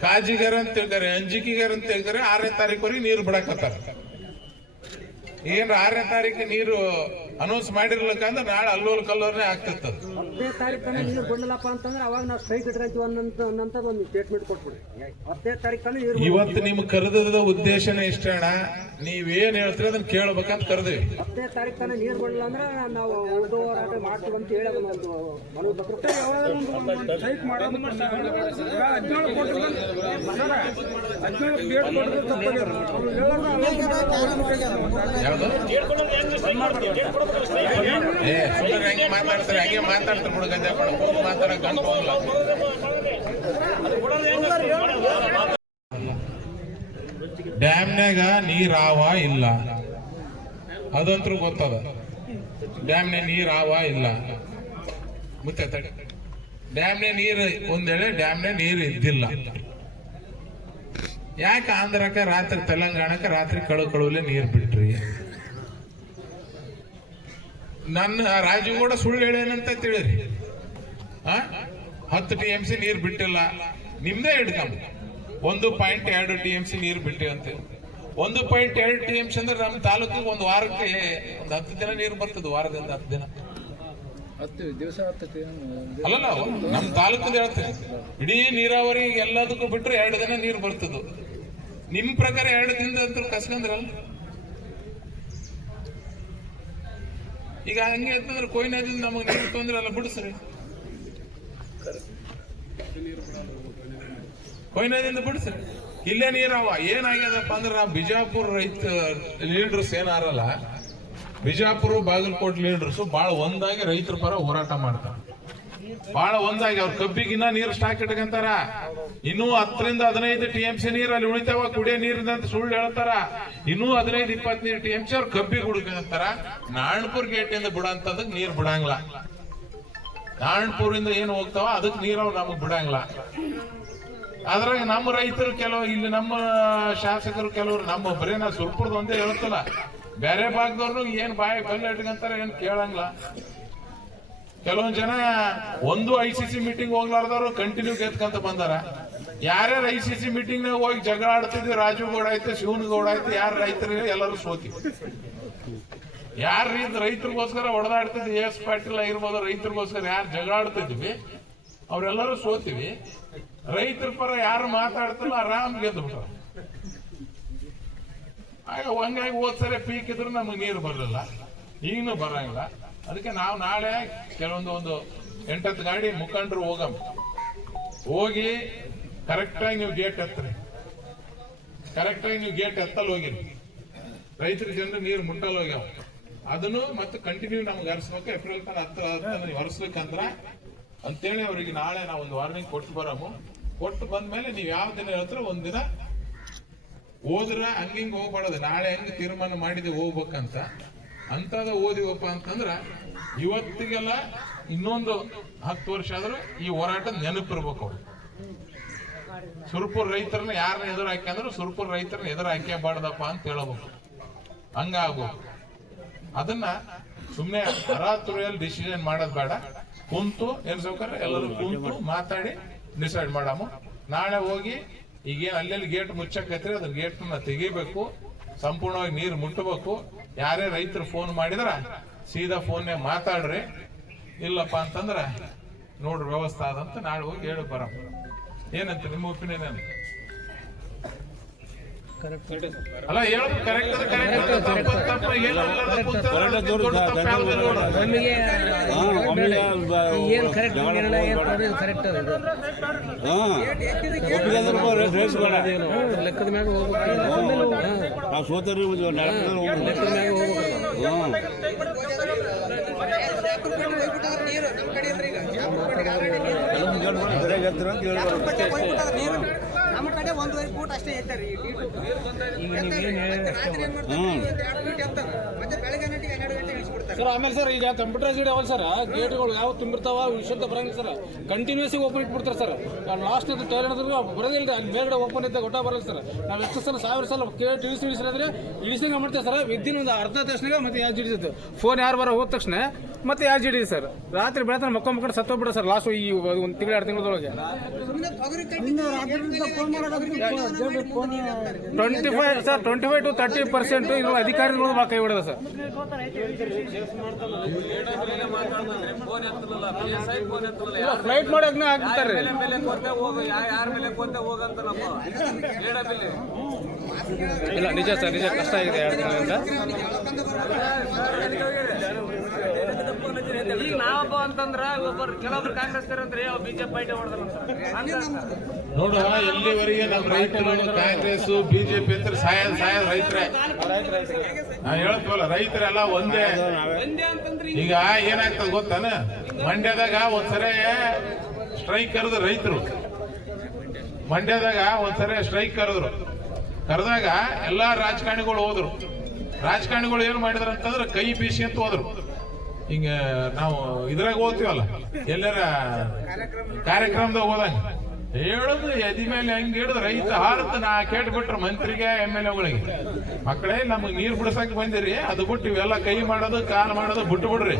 [SPEAKER 6] ಕಾಜಿಗಾರ ಅಂತ ಹೇಳ್ತಾರೆ ಅಂಜಿಕಿಗಾರ ಅಂತ ಹೇಳ್ತಾರೆ ಆರನೇ ತಾರೀಕುವರೆಗೆ ನೀರು ಬಿಡಕತ್ತಾರ. ಏನ್ರ ಆರನೇ ತಾರೀಕು ನೀರು ಅನೌನ್ಸ್ ಮಾಡಿರ್ಲಿಕ್ಕಂದ್ರೆ ನಾಳೆ ಅಲ್ಲೋಲ್ ಕಲ್ಲೋರ್ನೇ ಆಗ್ತಿರ್ತದೆ
[SPEAKER 7] ಹತ್ತನೇ ತಾರೀಕು ನೀರು ಕೊಡಲಪ್ಪ ಅಂತಂದ್ರೆ ಅವಾಗ ನಾವು ಸ್ಟ್ರೈಕ್ ಇಟ್ಕೊಂತೀವಿ ಅನ್ನಂತ ಅನ್ನಂತ ಒಂದು ಸ್ಟೇಟ್ಮೆಂಟ್ ಕೊಟ್ಬಿಡಿ. ಹತ್ತನೇ ತಾರೀಕು ನೀರು
[SPEAKER 6] ಇವತ್ತು ನಿಮ್ ಕರೆದ ಉದ್ದೇಶನೇ ಇಷ್ಟ ಅಣ್ಣ. ನೀವೇನ್ ಹೇಳ್ತೀರ ಅದನ್ನ ಕೇಳ್ಬೇಕಂತ ಕರೆದೇವಿ.
[SPEAKER 7] ಹತ್ತನೇ ತಾರೀಕು ತನಕ ನೀರು ಕೊಡಲಿಲ್ಲ ಅಂದ್ರೆ ನಾವು ಉಳಿದು ಹೋರಾಟ ಮಾಡ್ತೀವಿ ಅಂತ ಹೇಳಿ ಅದನ್ನ ಒಂದು ಮನವಿ
[SPEAKER 8] ಸ್ಟ್ರೈಕ್ ಮಾಡೋದು ಹದಿನೇಳು ಹದಿನೇಳು ಡೇಟ್
[SPEAKER 6] ಯಾವ್ದು? ಏ ಸುಮ್ಮನೆ ಹಂಗೆ ಮಾತಾಡ್ತಾರೆ ಹಂಗೆ ಮಾತಾಡ್ತಾರೆ ಬಿಡು ಗಂಜಾ ಕೊಡ ಡ್ಯಾಮ್ನಾಗ ನೀರ್ ಆವ ಇಲ್ಲ. ಅದಂತೂ ಗೊತ್ತದ. ಡ್ಯಾಮ್ನ ನೀರ್ ಆವ ಇಲ್ಲ ತಡಿ ಡ್ಯಾಮ್ನ ನೀರು ಒಂದೇಳೆ ಡ್ಯಾಮ್ನ ನೀರು ಇದ್ದಿಲ್ಲ. ಯಾಕೆ ಆಂಧ್ರಕ್ಕೆ ರಾತ್ರಿ, ತೆಲಂಗಾಣಕ್ಕೆ ರಾತ್ರಿ ಕಳು ಕಳುವಲೆ ನೀರು ಬಿಟ್ರಿ? ನನ್ನ ರಾಜು ಕೂಡ ಸುಳ್ಳು ಹೇಳೇನಂತ ತಿಳಿರಿ. ಆ? ಹತ್ತು ಟಿ ಎಂ ಸಿ ನೀರು ಬಿಟ್ಟಿಲ್ಲ. ನಿಮ್ದೇ ಹಿಡ್ಕೊಂಬ. ಒಂದು ಪಾಯಿಂಟ್ ಎರಡು ಟಿ ಎಂ ಸಿ ನೀರು ಬಿಟ್ಟಿ ಅಂತ ಒಂದು ಪಾಯಿಂಟ್ ಎರಡು ಟಿ ಎಂ ಸಿ ಅಂದ್ರೆ ನಮ್ಮ ತಾಲೂಕಿಗೆ ಒಂದು ವಾರಕ್ಕೆ ಒಂದು ಹತ್ತು ದಿನ ನೀರು ಬರ್ತದೆ ವಾರದಿಂದ ಹತ್ತು ದಿನ. ಅಲ್ಲಲ್ಲ ನಮ್ಮ ತಾಲೂಕು ಹೇಳ್ತೀನಿ. ಇಡೀ ನೀರಾವರಿ ಎಲ್ಲದಕ್ಕೂ ಬಿಟ್ಟರೆ ಎರಡು ದಿನ ನೀರು ಬರ್ತದೆ. ನಿಮ್ಮ ಪ್ರಕಾರ ಎರಡು ದಿನದ ಅಂತ ಕಸ್ಕೊಂಡ್ರಲ್ಲ ಈಗ ಹಂಗೆ ಅಂತಂದ್ರೆ ಕೊಯ್ನಾದಿಂದ ನಮಗೆ ನೀರು ತೊಂದ್ರೆ ಅಲ್ಲ ಬಿಡಿಸ್ರಿ ಕೊಯ್ನಾದಿಂದ ಬಿಡಿಸ್ರಿ ಇಲ್ಲೇ ನೀರವ ಏನಾಗ್ಯದಪ್ಪ ಅಂದ್ರೆ ನಾವು ಬಿಜಾಪುರ ರೈತ ಲೀಡರ್ಸ್ ಏನಾರಲ್ಲ, ಬಿಜಾಪುರ ಬಾಗಲಕೋಟೆ ಲೀಡರ್ಸ್ ಬಹಳ ಒಂದಾಗಿ ರೈತರ ಪರ ಹೋರಾಟ ಮಾಡ್ತಾರೆ. ಬಹಳ ಒಂದಾಗಿ, ಅವ್ರ ಕಬ್ಬಿಗಿನ್ನ ನೀರು ಸ್ಟಾಕ್ ಇಟ್ಕೊಂತಾರ. ಇನ್ನೂ ಹತ್ತರಿಂದ ಹದಿನೈದು ಟಿ ಎಂ ಸಿ ನೀರು ಅಲ್ಲಿ ಉಳಿತಾವ, ಕುಡಿಯೋ ನೀರಿಂದ ಅಂತ ಸುಳ್ಳು ಹೇಳ್ತಾರ. ಇನ್ನೂ ಹದಿನೈದು ಇಪ್ಪತ್ತೈದು ಟಿ ಎಂ ಸಿ ಅವ್ರ ಕಬ್ಬಿಗೆ ಹುಡುಕಂತಾರ ನಾರಾಯಣಪುರ್ ಗೇಟ್ ಇಂದ ಬಿಡಂತದಕ್ ನೀರ್ ಬಿಡಂಗಿಲ್ಲ. ನಾರಾಯಣಪುರಿಂದ ಏನು ಹೋಗ್ತಾವ ಅದಕ್ಕೆ ನೀರು ಅವ್ರು ನಮಗ್ ಬಿಡಂಗಿಲ್ಲ. ಅದ್ರಾಗ ನಮ್ಮ ರೈತರು ಕೆಲವು, ಇಲ್ಲಿ ನಮ್ಮ ಶಾಸಕರು ಕೆಲವರು ನಮ್ಮ ಬರೀ ನಾ ಸುರ್ಪುರ್ದ ಒಂದೇ ಹೇಳ್ತಲ್ಲ. ಬೇರೆ ಭಾಗದವ್ರು ಏನ್ ಬಾಯಿ ಕಲ್ಲು ಇಟ್ಕೊಂತಾರ, ಏನ್ ಕೇಳಂಗಿಲ್ಲ. ಕೆಲವೊಂದ್ ಜನ ಒಂದು ಐ ಸಿ ಸಿ ಮೀಟಿಂಗ್ ಹೋಗ್ಲಾರ್ದವ್ರು ಕಂಟಿನ್ಯೂ ಗೆದ್ಕಂತ ಬಂದಾರ. ಯಾರ್ಯಾರ ಐ ಸಿ ಸಿ ಮೀಟಿಂಗ್ ನಾಗ ಹೋಗಿ ಜಗಳ ಆಡ್ತಿದ್ವಿ, ರಾಜು ಗೌಡ ಆಯ್ತು, ಶಿವನ್ ಗೌಡ ಆಯ್ತು, ಯಾರ ರೈತರಿಗೆ ಎಲ್ಲರೂ ಸೋತಿ. ಯಾರ ರೈತರಿಗೋಸ್ಕರ ಹೊಡೆದಾಡ್ತಿದ್ವಿ ಎಸ್ ಪಾಟೀಲ್ ಆಗಿರ್ಬೋದು, ರೈತರಿಗೋಸ್ಕರ ಯಾರು ಜಗಳ ಆಡ್ತಿದ್ವಿ, ಅವರೆಲ್ಲರೂ ಸೋತಿವಿ. ರೈತರ ಪರ ಯಾರು ಮಾತಾಡ್ತಿಲ್ಲ, ಆರಾಮ್ ಗೆದ್ದು ಬಿಟ್ರ ಆಗ ಹಂಗಾಗಿ ಹೋದ್ ಸರಿ ಪೀಕ್ ಇದ್ರೆ ನಮಗೆ ನೀರು ಬರಲಿಲ್ಲ ಈಗಲೂ ಬರಂಗಿಲ್ಲ. ಅದಕ್ಕೆ ನಾವು ನಾಳೆ ಕೆಲವೊಂದು ಒಂದು ಎಂಟತ್ತು ಗಾಡಿ ಮುಖಂಡರು ಹೋಗಮ್. ಹೋಗಿ ಕರೆಕ್ಟಾಗಿ ನೀವು ಗೇಟ್ ಎತ್ತರಿ ಕರೆಕ್ಟಾಗಿ ನೀವು ಗೇಟ್ ಎತ್ತಲ್ಲಿ ಹೋಗಿರಿ. ರೈತರ ಜನರು ನೀರು ಮುಟ್ಟಲ್ಲಿ ಹೋಗ್ಯಾವ. ಅದನ್ನು ಮತ್ತೆ ಕಂಟಿನ್ಯೂ ನಮ್ಗೆ ಹರಿಸ್ಬೇಕು ಏಪ್ರಿಲ್ ತನ ಹತ್ತು ಹತ್ತು ಹರಿಸ್ಬೇಕಂದ್ರ ಅಂತೇಳಿ ಅವ್ರಿಗೆ ನಾಳೆ ನಾವು ಒಂದು ವಾರ್ನಿಂಗ್ ಕೊಟ್ಟು ಬರೋಮು. ಕೊಟ್ಟು ಬಂದ್ಮೇಲೆ ನೀವು ಯಾವ ದಿನ ಹೇಳ್ತೀರ ಒಂದಿನ ಹೋದ್ರ ಹಂಗಿಂಗ್ ಹೋಗ್ಬಾರ್ದು. ನಾಳೆ ಹೆಂಗ್ ತೀರ್ಮಾನ ಮಾಡಿದೆ ಹೋಗ್ಬೇಕಂತ. ಅಂತದ ಓದಿವಪ್ಪ ಅಂತಂದ್ರೆ ಇವತ್ತಿಗೆಲ್ಲ ಇನ್ನೊಂದು ಹತ್ತು ವರ್ಷ ಆದರೂ ಈ ಹೋರಾಟ ನೆನಪಿರ್ಬೇಕು ಅವ್ರು. ಸುರ್ಪುರ್ ರೈತರನ್ನ ಯಾರನ್ನ ಎದುರು ಹಾಕ್ಯಂದ್ರೆ ಸುರ್ಪುರ್ ರೈತರನ್ನ ಎದುರು ಹಾಕ್ಯಬಾರ್ದಪ್ಪ ಅಂತ ಹೇಳಬೇಕು. ಹಂಗಾಗಬೇಕು ಅದನ್ನ ಸುಮ್ಮನೆ ಅರಾತುರಿಯಲ್ಲಿ ಡಿಸಿಷನ್ ಮಾಡೋದು ಬೇಡ. ಕುಂತು ಏನ್ ಸೌಕರ್ಯ ಎಲ್ಲರೂ ಕುಂತು ಮಾತಾಡಿ ಡಿಸೈಡ್ ಮಾಡಾಮ ನಾಳೆ ಹೋಗಿ ಈಗೇನು ಅಲ್ಲೆಲ್ಲಿ ಗೇಟ್ ಮುಚ್ಚಕೈತ್ರಿ ಅದ್ರ ಗೇಟ್ನ ತೆಗಿಬೇಕು. ಸಂಪೂರ್ಣವಾಗಿ ನೀರು ಮುಟ್ಟಬೇಕು ಯಾರೇ ರೈತರು ಫೋನ್ ಮಾಡಿದ್ರ, ಸೀದಾ ಫೋನ್ ಮಾತಾಡ್ರಿ. ಇಲ್ಲಪ್ಪ ಅಂತಂದ್ರೆ ನೋಡ್ರಿ ವ್ಯವಸ್ಥೆ ಆದಂತ ನಾಳೆ ಹೋಗಿ ಹೇಳಿ ಬರಮ್ ಏನಂತ ನಿಮ್ಮ ಒಪಿನಿಯನ್ ಏನು? ಅಲ್ಲ ಹೇಳೋದು ಕರೆಕ್ಟ್ ಅದ ಕರೆಕ್ಟ್ ಅದ ತಪ್ಪ ತಪ್ಪ ಏನು ಅಲ್ಲ ಕೂತ್ರೆ ದೊಡ್ಡ ತಪ್ಪು ಯಾವ್ದು
[SPEAKER 4] ಏನು ಕರೆಕ್ಟ್ ಕರೆಕ್ಟ್ ಅದು. ಲೆಕ್ಕದ ಮ್ಯಾಗ ಹೋಗ್ಬೇಕು.
[SPEAKER 8] ನಾವು ಸೋತರಿ
[SPEAKER 4] ಲೆಕ್ಕದ ಮ್ಯಾಗ ಹೋಗ್ಬೇಕು.
[SPEAKER 7] ನಮ್ಮ ಕಡೆ ಫೂಟ್ ಅಷ್ಟೇ
[SPEAKER 4] ಸರ್ ಆಮೇಲೆ ಸರ್ ಈಗ ಕಂಪ್ಯೂಟರೈಸ್ಡ್ ಅವಲ್ಲ ಸರ್ ಗೇಟ್ಗಳು ಯಾವ ತುಂಬಿರ್ತಾವ ವಿಶುದ್ಧ ಬರಂಗಿಲ್ಲ ಸರ್ ಕಂಟಿನ್ಯೂಸ್ ಓಪನ್ ಇಟ್ಬಿಡ್ತಾರೆ ಸರ್ ಲಾಸ್ಟ್ ಇದು ಟೈರ್ ಹಿಡಿದ್ರು ಬರೋದಿಲ್ಲ ಅಲ್ಲಿ ಮೇಲ್ಗಡೆ ಓಪನ್ ಇದ್ದ ಗೊತ್ತ ಬರಲ್ಲ ಸರ್ ನಾವು ಎಷ್ಟು ಸಲ ಸಾವಿರ ಸಲ ಕೇಳಿ ತಿಳಿಸಿ ಇಳಿಸಿದ್ರೆ ಇಳಿಸಿದಂಗೆ ಮಾಡ್ತೇವೆ ಸರ್ ವಿದಿನ್ ಒಂದು ಅರ್ಧ ತಕ್ಷಣ ಮತ್ತೆ ಯಾರು ಜಿಡಿಸುತ್ತೆ? ಫೋನ್ ಯಾರು ಬರೋ ಹೋದ ತಕ್ಷಣ ಮತ್ತೆ ಯಾರು ಜಿಡಿದೆ ಸರ್ ರಾತ್ರಿ ಬೆಳತನ ಮಕ್ಕ ಮಕ್ಕಳು ಸತ್ತೋಗ್ಬಿಡ ಸರ್ ಲಾಸ್ಟ್ ಈ ಒಂದು ತಿಂಗಳು ಎರಡು ತಿಂಗಳದೊಳಗೆ. Twenty five sir twenty five to thirty percent ಇದು ಅಧಿಕಾರಿಗಳು ಭಾಳ ಕೈ ಹೊಡೆದ ಸರ್ ಫ್ಲೈಟ್ ಮಾಡಕ್ ಆಗ್ತಾರೆ ಇಲ್ಲ ನಿಜ ಸರ್ ನಿಜ ಕಷ್ಟ ಆಗಿದೆ ಎರಡು ದಿನದಿಂದ ಈಗ ನಾವಪ್ಪ ಅಂತಂದ್ರ ಒಬ್ಬರು ಕೆಲವೊಬ್ರು ಕಾಂಗ್ರೆಸ್ ಅಂದ್ರೆ ಬಿಜೆಪಿ
[SPEAKER 6] ನೋಡುವ ಎಲ್ಲಿವರೆಗೆ ನಮ್ಮ ರೈತರು ಕಾಂಗ್ರೆಸ್ ಬಿಜೆಪಿ ಅಂತ ಸಾಯದ ಸಾಯದ ರೈತರೇ. ನಾನು ಹೇಳ್ತೀವಲ್ಲ ರೈತರೆಲ್ಲ ಒಂದೇ. ಈಗ ಏನಾಗ್ತದೆ ಗೊತ್ತಾನ ಮಂಡ್ಯದಾಗ ಒಂದ್ಸರಿ ಸ್ಟ್ರೈಕ್ ಕರೆದ್ರು ರೈತರು. ಮಂಡ್ಯದಾಗ ಒಂದ್ಸರಿ ಸ್ಟ್ರೈಕ್ ಕರೆದ್ರು. ಕರೆದಾಗ ಎಲ್ಲಾ ರಾಜಕಾರಣಿಗಳು ಹೋದ್ರು. ರಾಜಕಾರಣಿಗಳು ಏನ್ ಮಾಡಿದ್ರು ಅಂತಂದ್ರೆ ಕೈ ಬೀಸಿ ಅಂತ ಹೋದ್ರು. ಹಿಂಗ ನಾವು ಇದ್ರಾಗ ಹೋಗ್ತೀವಲ್ಲ ಎಲ್ಲರ ಕಾರ್ಯಕ್ರಮದಾಗ ಹೋದಂಗ. ಹೇಳುದು ಎದಿ ಮೇಲೆ ಹೆಂಗ್ ಹಿಡಿದು ರೈತ ಹಾರತ್ ನಾ ಕೇಟ್ಬಿಟ್ರ ಮಂತ್ರಿಗೆ, ಎಂ ಎಲ್ ಎಗಳಿಗೆ. ಮಕ್ಕಳೇ, ನಮಗ್ ನೀರ್ ಬಿಡ್ಸಕ್ ಬಂದಿರಿ, ಅದು ಬಿಟ್ಟು ಇವೆಲ್ಲ ಕೈ ಮಾಡೋದು, ಕಾಲ್ ಮಾಡೋದು ಬಿಟ್ಟು ಬಿಡ್ರಿ.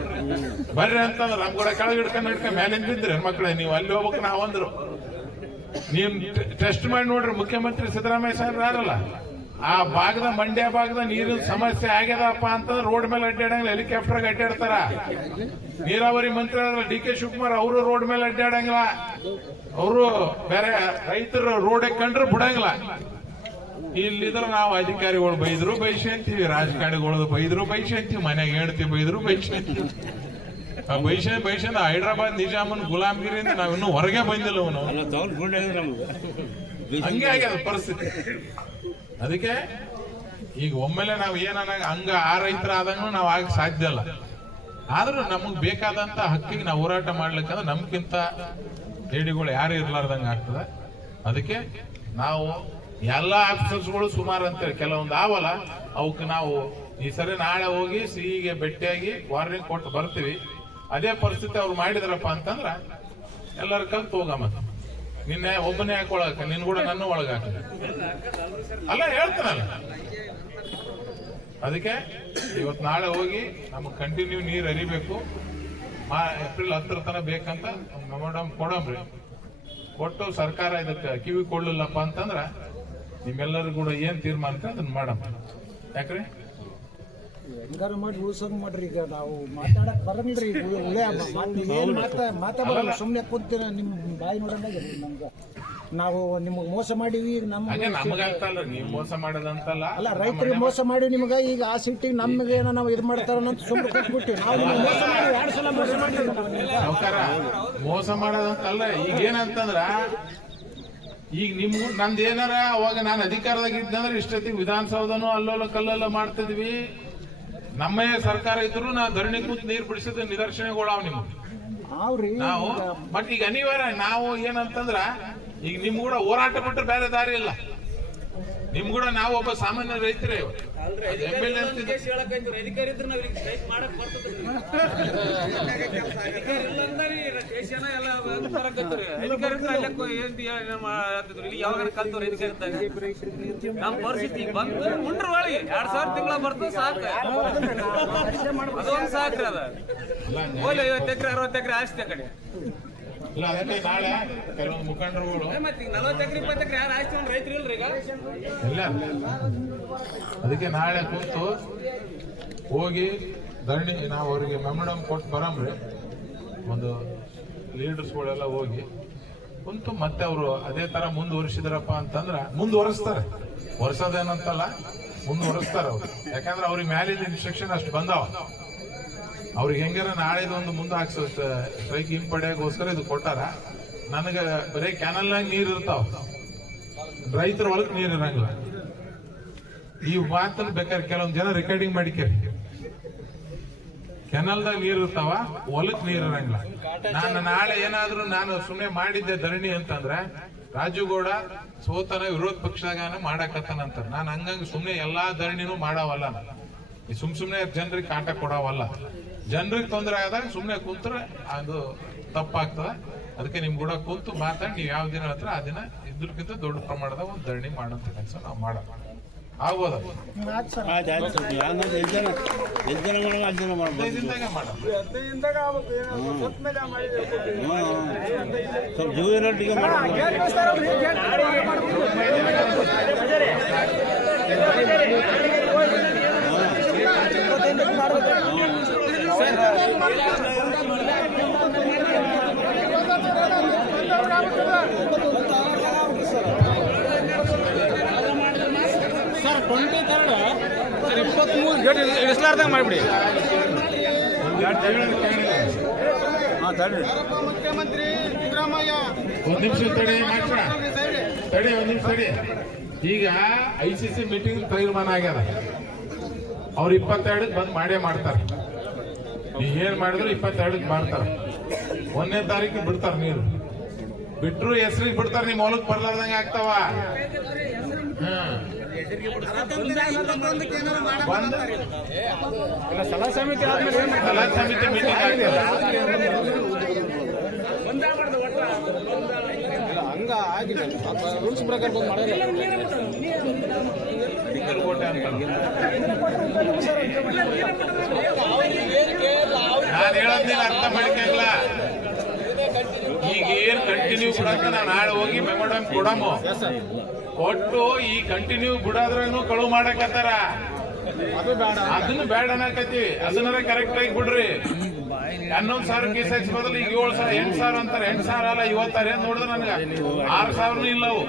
[SPEAKER 6] ಬರ್ರಿ ಅಂತಂದ್ರ ನಮ್ ಕೂಡ ಕೆಳಗೆ ಹಿಡ್ಕೊಂಡ್ ಹಿಡ್ಕೊಂಡ್ ಮೇಲೆ ಬಿದ್ರಿ ಮಕ್ಕಳೇ ನೀವು ಅಲ್ಲಿ ಹೋಗ್ಬೇಕು ನಾವಂದ್ರು. ನೀವ್ ಟೆಸ್ಟ್ ಮಾಡಿ ನೋಡ್ರಿ, ಮುಖ್ಯಮಂತ್ರಿ ಸಿದ್ದರಾಮಯ್ಯ ಸರ್ ಯಾರಲ್ಲ? ಆ ಭಾಗದ ಮಂಡ್ಯ ಭಾಗದ ನೀರಿನ ಸಮಸ್ಯೆ ಆಗ್ಯದಪ್ಪ ಅಂತಂದ್ರೆ ರೋಡ್ ಮೇಲೆ ಅಡ್ಡಾಡಂಗಿಲ್ಲ ಹೆಲಿಕಾಪ್ಟರ್ ಅಡ್ಡಾಡ್ತಾರ. ನೀರಾವರಿ ಮಂತ್ರಿ ಡಿ ಕೆ ಶಿವಕುಮಾರ್ ಅವರು ರೋಡ್ ಮೇಲೆ ಅಡ್ಡಾಡಂಗಿಲ್ಲ. ಅವರು ಬೇರೆ ರೈತರು ರೋಡ್ ಕಂಡ್ರೆ ಬಿಡಂಗಿಲ್ಲ. ಇಲ್ಲಿದ್ರ ನಾವು ಅಧಿಕಾರಿಗಳು ಬೈದ್ರು ಬೈಸ್ಕೊಂತೀವಿ ರಾಜಕಾರಣಿಗಳು ಬೈದ್ರು ಬೈಸ್ಕೊಂತೀವಿ ಮನೆಗೆ ಹೇಳ್ತೀವಿ ಬೈದ್ರು ಬೈಸ್ಕೊಂತೀವಿ ಆ ಬೈಶ ಬೈಸಂದ ಹೈದ್ರಾಬಾದ್ ನಿಜಾಮನ್ ನಾವ್ ನಾವಿನ್ನೂ ಹೊರಗೆ ಬಂದಿಲ್ಲ ಅವನು. ಹಂಗೆ ಆಗ್ಯದ ಪರಿಸ್ಥಿತಿ. ಅದಕ್ಕೆ ಈಗ ಒಮ್ಮೆಲೆ ನಾವು ಏನನ್ನ ಹಂಗ ಆ ರೈತರ ಆದಂಗೂ ನಾವು ಆಗ ಸಾಧ್ಯ ಇಲ್ಲ. ಆದ್ರೂ ನಮಗೆ ಬೇಕಾದಂತ ಹಕ್ಕಿಗೆ ನಾವು ಹೋರಾಟ ಮಾಡ್ಲಿಕ್ಕಂದ್ರೆ ನಮ್ಗಿಂತ ಲೇಡಿಗಳು ಯಾರು ಇರ್ಲಾರ್ದಂಗ ಆಗ್ತದೆ. ಅದಕ್ಕೆ ನಾವು ಎಲ್ಲ ಆಫೀಸರ್ಸ್ಗಳು ಸುಮಾರು ಅಂತೇಳಿ, ಕೆಲವೊಂದು ಆವಲ್ಲ ಅವಕ್ಕೆ ನಾವು ಈ ಸರಿ ನಾಳೆ ಹೋಗಿ ಸಿಹಿಗೆ ಭೇಟಿಯಾಗಿ ವಾರ್ನಿಂಗ್ ಕೊಟ್ಟು ಬರ್ತೀವಿ. ಅದೇ ಪರಿಸ್ಥಿತಿ ಅವ್ರು ಮಾಡಿದ್ರಪ್ಪ ಅಂತಂದ್ರೆ ಎಲ್ಲರ ಕಲ್ತು ಹೋಗಮ್ಮ ನಿನ್ನೆ ಒಬ್ಬನೇ ಹಾಕೊಳಕ ನಿನ್ ಕೂಡ ನನ್ನ ಒಳಗಾಕ ಅಲ್ಲ, ಹೇಳ್ತಾನಲ್ಲ. ಅದಕ್ಕೆ ಇವತ್ತು ನಾಳೆ ಹೋಗಿ ನಮಗೆ ಕಂಟಿನ್ಯೂ ನೀರು ಅರಿಬೇಕು ಮಾ ಏಪ್ರಿಲ್ ಹತ್ತರ ತನಕ ಬೇಕಂತ ಮೆಮೋಡಮ್ ಕೊಡಂಬ್ರಿ. ಕೊಟ್ಟು ಸರ್ಕಾರ ಇದಕ್ಕೆ ಕಿವಿ ಕೊಡ್ಲಿಲ್ಲಪ್ಪ ಅಂತಂದ್ರೆ ನಿಮ್ಮೆಲ್ಲರೂ ಕೂಡ ಏನು ತೀರ್ಮಾನ ಅದನ್ನ ಮಾಡಮ್ಮ. ಯಾಕ್ರಿ?
[SPEAKER 4] ಹೆಂಗಾರ ಮಾಡಿ ಉಳಿಸಂಗ್ ಮಾಡ್ರಿ ಈಗ ನಾವು ಮಾತಾಡಕ್ ಬರಂಗ್ರಿ. ಉಳೆ ಏನು ಮಾತಾ ಮಾತಾಡಲ್ಲ ಸುಮ್ಮನೆ ಕೂತಿರ ನಿಮ್ಮ ಬಾಯಿ ನೋಡಂಗ ನಮ್ಗೆ. ನಾವು ನಿಮಗೆ ಮೋಸ ಮಾಡೀವಿ
[SPEAKER 6] ನೀವು ಮೋಸ ಮಾಡೋದಂತಲ್ಲ.
[SPEAKER 4] ಅಲ್ಲ ರೈತರಿಗೆ ಮೋಸ ಮಾಡಿ ನಿಮ್ಗೆ ಈಗ ಆ ಸಿಟ್ಟಿಗೆ ನಮ್ಗೆ ಏನೋ ನಾವು ಇದು ಮಾಡ್ತಾರ ಅಂತ ಸುಮ್ಮನೆ ಕೊಟ್ಬಿಟ್ಟು ನಾವು ಮೋಸ ಮಾಡಿ ಎರಡು ಸಲ ಮೋಸ ಮಾಡಿದ್ವಿ ನಿಮ್ಗೆ.
[SPEAKER 6] ಮೋಸ ಮಾಡೋದಂತಲ್ಲ. ಈಗ ಏನಂತಂದ್ರ ಈಗ ನಿಮ್ ನಂದ್ ಏನಾರ ಅವಾಗ ನಾನು ಅಧಿಕಾರದಾಗ ಇದ್ದಂದ್ರೆ ಇಷ್ಟೊತ್ತಿಗೆ ವಿಧಾನಸೌಧನೂ ಅಲ್ಲೋಲ ಕಲ್ಲಲ್ಲ ಮಾಡ್ತಿದ್ವಿ. ನಮ್ಮ ಸರ್ಕಾರ ಇದ್ರು ನಾವು ಧರಣಿ ಕೂತ್ ನೀರ್ ಬಿಡಿಸಿದ ನಿದರ್ಶನಗಳಾವ್ ನಿಮ್ಗೆ.
[SPEAKER 4] ಅವ್ರಿ
[SPEAKER 6] ನಾವು ಬಟ್ ಈಗ ಅನಿವಾರ್ಯ ನಾವು ಏನಂತಂದ್ರ ಈಗ ನಿಮ್ ಕೂಡ ಹೋರಾಟ ಬಿಟ್ಟರೆ ಬೇರೆ ದಾರಿ ಇಲ್ಲ. ನಿಮ್ ಕೂಡ ನಾವು ಒಬ್ಬ ಸಾಮಾನ್ಯ ರೈತರೇ
[SPEAKER 9] ನಮ್ ಪರಿಸ್ಥಿತಿ ಬಂದು ಮುಂಡ್ರ ಒಳಗೆ ಎರಡ್ ಸಾವಿರ ತಿಂಗಳ ಬರ್ತದೆ ಸಾಕು. ಅದೊಂದು ಸಾಕ್ರಿ ಅದ. ಓಲೆ ಐವತ್ತು ಎಕರೆ ಅರವತ್ತು ಎಕರೆ ಆಸ್ತಿ ಕಡೆ.
[SPEAKER 6] ಇಲ್ಲ ಅದಕ್ಕೆ ನಾಳೆ ಕೆಲವೊಂದು ಮುಖಂಡರುಗಳು. ಇಲ್ಲ. ಅದಕ್ಕೆ ನಾಳೆ ಕೂತು ಹೋಗಿ ಧರಣಿ ನಾವು ಅವರಿಗೆ ಮೆಮೊಡಮ್ ಕೊಟ್ಟು ಬರಂಬ್ರಿ ಒಂದು ಲೀಡರ್ಸ್ಗಳೆಲ್ಲ ಹೋಗಿ. ಕುಂತು ಮತ್ತೆ ಅವರು ಅದೇ ತರ ಮುಂದುವರಿಸಿದ್ರಪ್ಪ ಅಂತಂದ್ರೆ ಮುಂದುವರಿಸ್ತಾರೆ. ವರ್ಷದೇನಂತಲ್ಲ ಮುಂದುವರಿಸ್ತಾರೆ ಅವ್ರು. ಯಾಕಂದ್ರೆ ಅವ್ರಿಗೆ ಮ್ಯಾಲಿಂದ ಇನ್ಸ್ಟ್ರಕ್ಷನ್ ಅಷ್ಟು ಬಂದಾವ. ಅವ್ರಿಗೆ ಹೆಂಗಾರ ನಾಳೆದು ಒಂದು ಮುಂದೆ ಹಾಕ್ಸೋ ಸ್ಟ್ರೈಕ್ ಹಿಂಪಡೆಗೋಸ್ಕರ ಇದು ಕೊಟ್ಟಾರ. ನನಗೆ ಬರೀ ಕ್ಯಾನಲ್ನಾಗ ನೀರು ಇರ್ತಾವ. ರೈತರ ಒಳಗೆ ನೀರು ಇರಂಗಿಲ್ಲ. ಈ ಮಾತನ್ನ ಬೇಕಾದ್ರೆ ಕೆಲವೊಂದು ಜನ ರೆಕಾರ್ಡಿಂಗ್ ಮಾಡಿಕೇರಿ ಕೆನಲ್ದಾಗ ನೀರು ಇರ್ತಾವ, ಹೊಲಕ್ ನೀರು ಇರಂಗಿಲ್ಲ. ನಾನು ನಾಳೆ ಏನಾದರೂ ನಾನು ಸುಮ್ಮನೆ ಮಾಡಿದ್ದೆ ಧರಣಿ ಅಂತಂದ್ರೆ ರಾಜುಗೌಡ ಸೋತನ ವಿರೋಧ ಪಕ್ಷದಾಗ ಮಾಡಾಕತ್ತಾನಂತ ನಾನು ಹಂಗಂಗೆ ಸುಮ್ಮನೆ ಎಲ್ಲಾ ಧರಣಿನೂ ಮಾಡಾವಲ್ಲ ಸುಮ್ ಸುಮ್ನೆ ಜನರಿಗೆ ಕಾಟ ಕೊಡಾವಲ್ಲ. ಜನರಿಗೆ ತೊಂದರೆ ಆದಾಗ ಸುಮ್ಮನೆ ಕೂತ್ರೆ ಅದು ತಪ್ಪಾಗ್ತದೆ. ಅದಕ್ಕೆ ನಿಮ್ ಕೂಡ ಕೂತು ಮಾತಾಡಿ ನೀವು ಯಾವ ದಿನ ಹತ್ರ ಆ ದಿನ ಇದ್ರಕ್ಕಿಂತ ದೊಡ್ಡ ಪ್ರಮಾಣದ ಒಂದು ಧರಣಿ ಮಾಡೋಂಥ ಕೆಲಸ ನಾವು ಮಾಡೋಣ ಆಗ್ಬೋದ? ಮಾಡೋಣ
[SPEAKER 8] ಇಳಿಸ್ಲಾರ್ದಂಗೆ ಮಾಡಿಬಿಡಿ.
[SPEAKER 4] ಮುಖ್ಯಮಂತ್ರಿ ಸಿದ್ದರಾಮಯ್ಯ.
[SPEAKER 6] ಒಂದ್ ನಿಮಿಷ ತಡಿ ಮಾತ್ರ ತಡಿ ಒಂದ್ ನಿಮಿಷ ತಡಿ. ಈಗ ಐ ಸಿ ಸಿ ಮೀಟಿಂಗ್ ತೀರ್ಮಾನ ಆಗ್ಯದ. ಅವ್ರು ಇಪ್ಪತ್ತೆರಡಕ್ಕೆ ಬಂದ್ ಮಾಡೇ ಮಾಡ್ತಾರೆ. ನೀವ್ ಏನ್ ಮಾಡಿದ್ರು ಇಪ್ಪತ್ತೆರಡಕ್ಕೆ ಮಾಡ್ತಾರೆ. ಒಂದನೇ ತಾರೀಕು ಬಿಡ್ತಾರೆ ನೀರು. ಬಿಟ್ರು ಹೆಸರಿಗೆ ಬಿಡ್ತಾರೆ ನಿಮ್ಮ ಹೊಲಕ್ಕೆ ಬರ್ಲಾರ್ದಂಗೆ ಆಗ್ತಾವ. ಹ್ಮ್.
[SPEAKER 8] ಸಲಹಾ ಸಮಿತಿ ಆದ್ಮೇಲೆ ಏನ್
[SPEAKER 6] ಸಲಹಾ ಸಮಿತಿ ಮೀಟಿಂಗ್
[SPEAKER 8] ಹಂಗ ಆಗಿಲ್ಲ ರೂಲ್ಸ್ ಪ್ರಕಾರ ಬಂದು ಮಾಡಿಲ್ಲ
[SPEAKER 6] ನಾನು ಅರ್ಥ ಈಗ ಏನ್ ಕಂಟಿನ್ಯೂ ಕೊಡಕ್ಕೆ ನಾನು ನಾಳೆ ಹೋಗಿ ಮೆಮೊಡಮ್ ಕೊಡಮು ಒಟ್ಟು ಈ ಕಂಟಿನ್ಯೂ ಬಿಡಾದ್ರೂ ಕಳುವು ಮಾಡಕತ್ತಾರ. ಅದನ್ನು ಬೇಡ ಅನ್ನಕತಿ ಅದನ್ನ ಕರೆಕ್ಟ್ ಆಗಿ ಬಿಡ್ರಿ. ಹನ್ನೊಂದ್ ಸಾವಿರ ಕೇಸ್ ಹಚ್ಚಿ ಬದಲು ಈಗ ಏಳು ಸಾವಿರ ಎಂಟು ಸಾವಿರ ಅಂತಾರೆ. ಎಂಟು ಸಾವಿರ ಅಲ್ಲ ಇವತ್ತಾರ ಏನ್ ನೋಡಿದ್ರೆ ನನಗ? ಆರು ಸಾವಿರನೂ ಇಲ್ಲ ಅವು.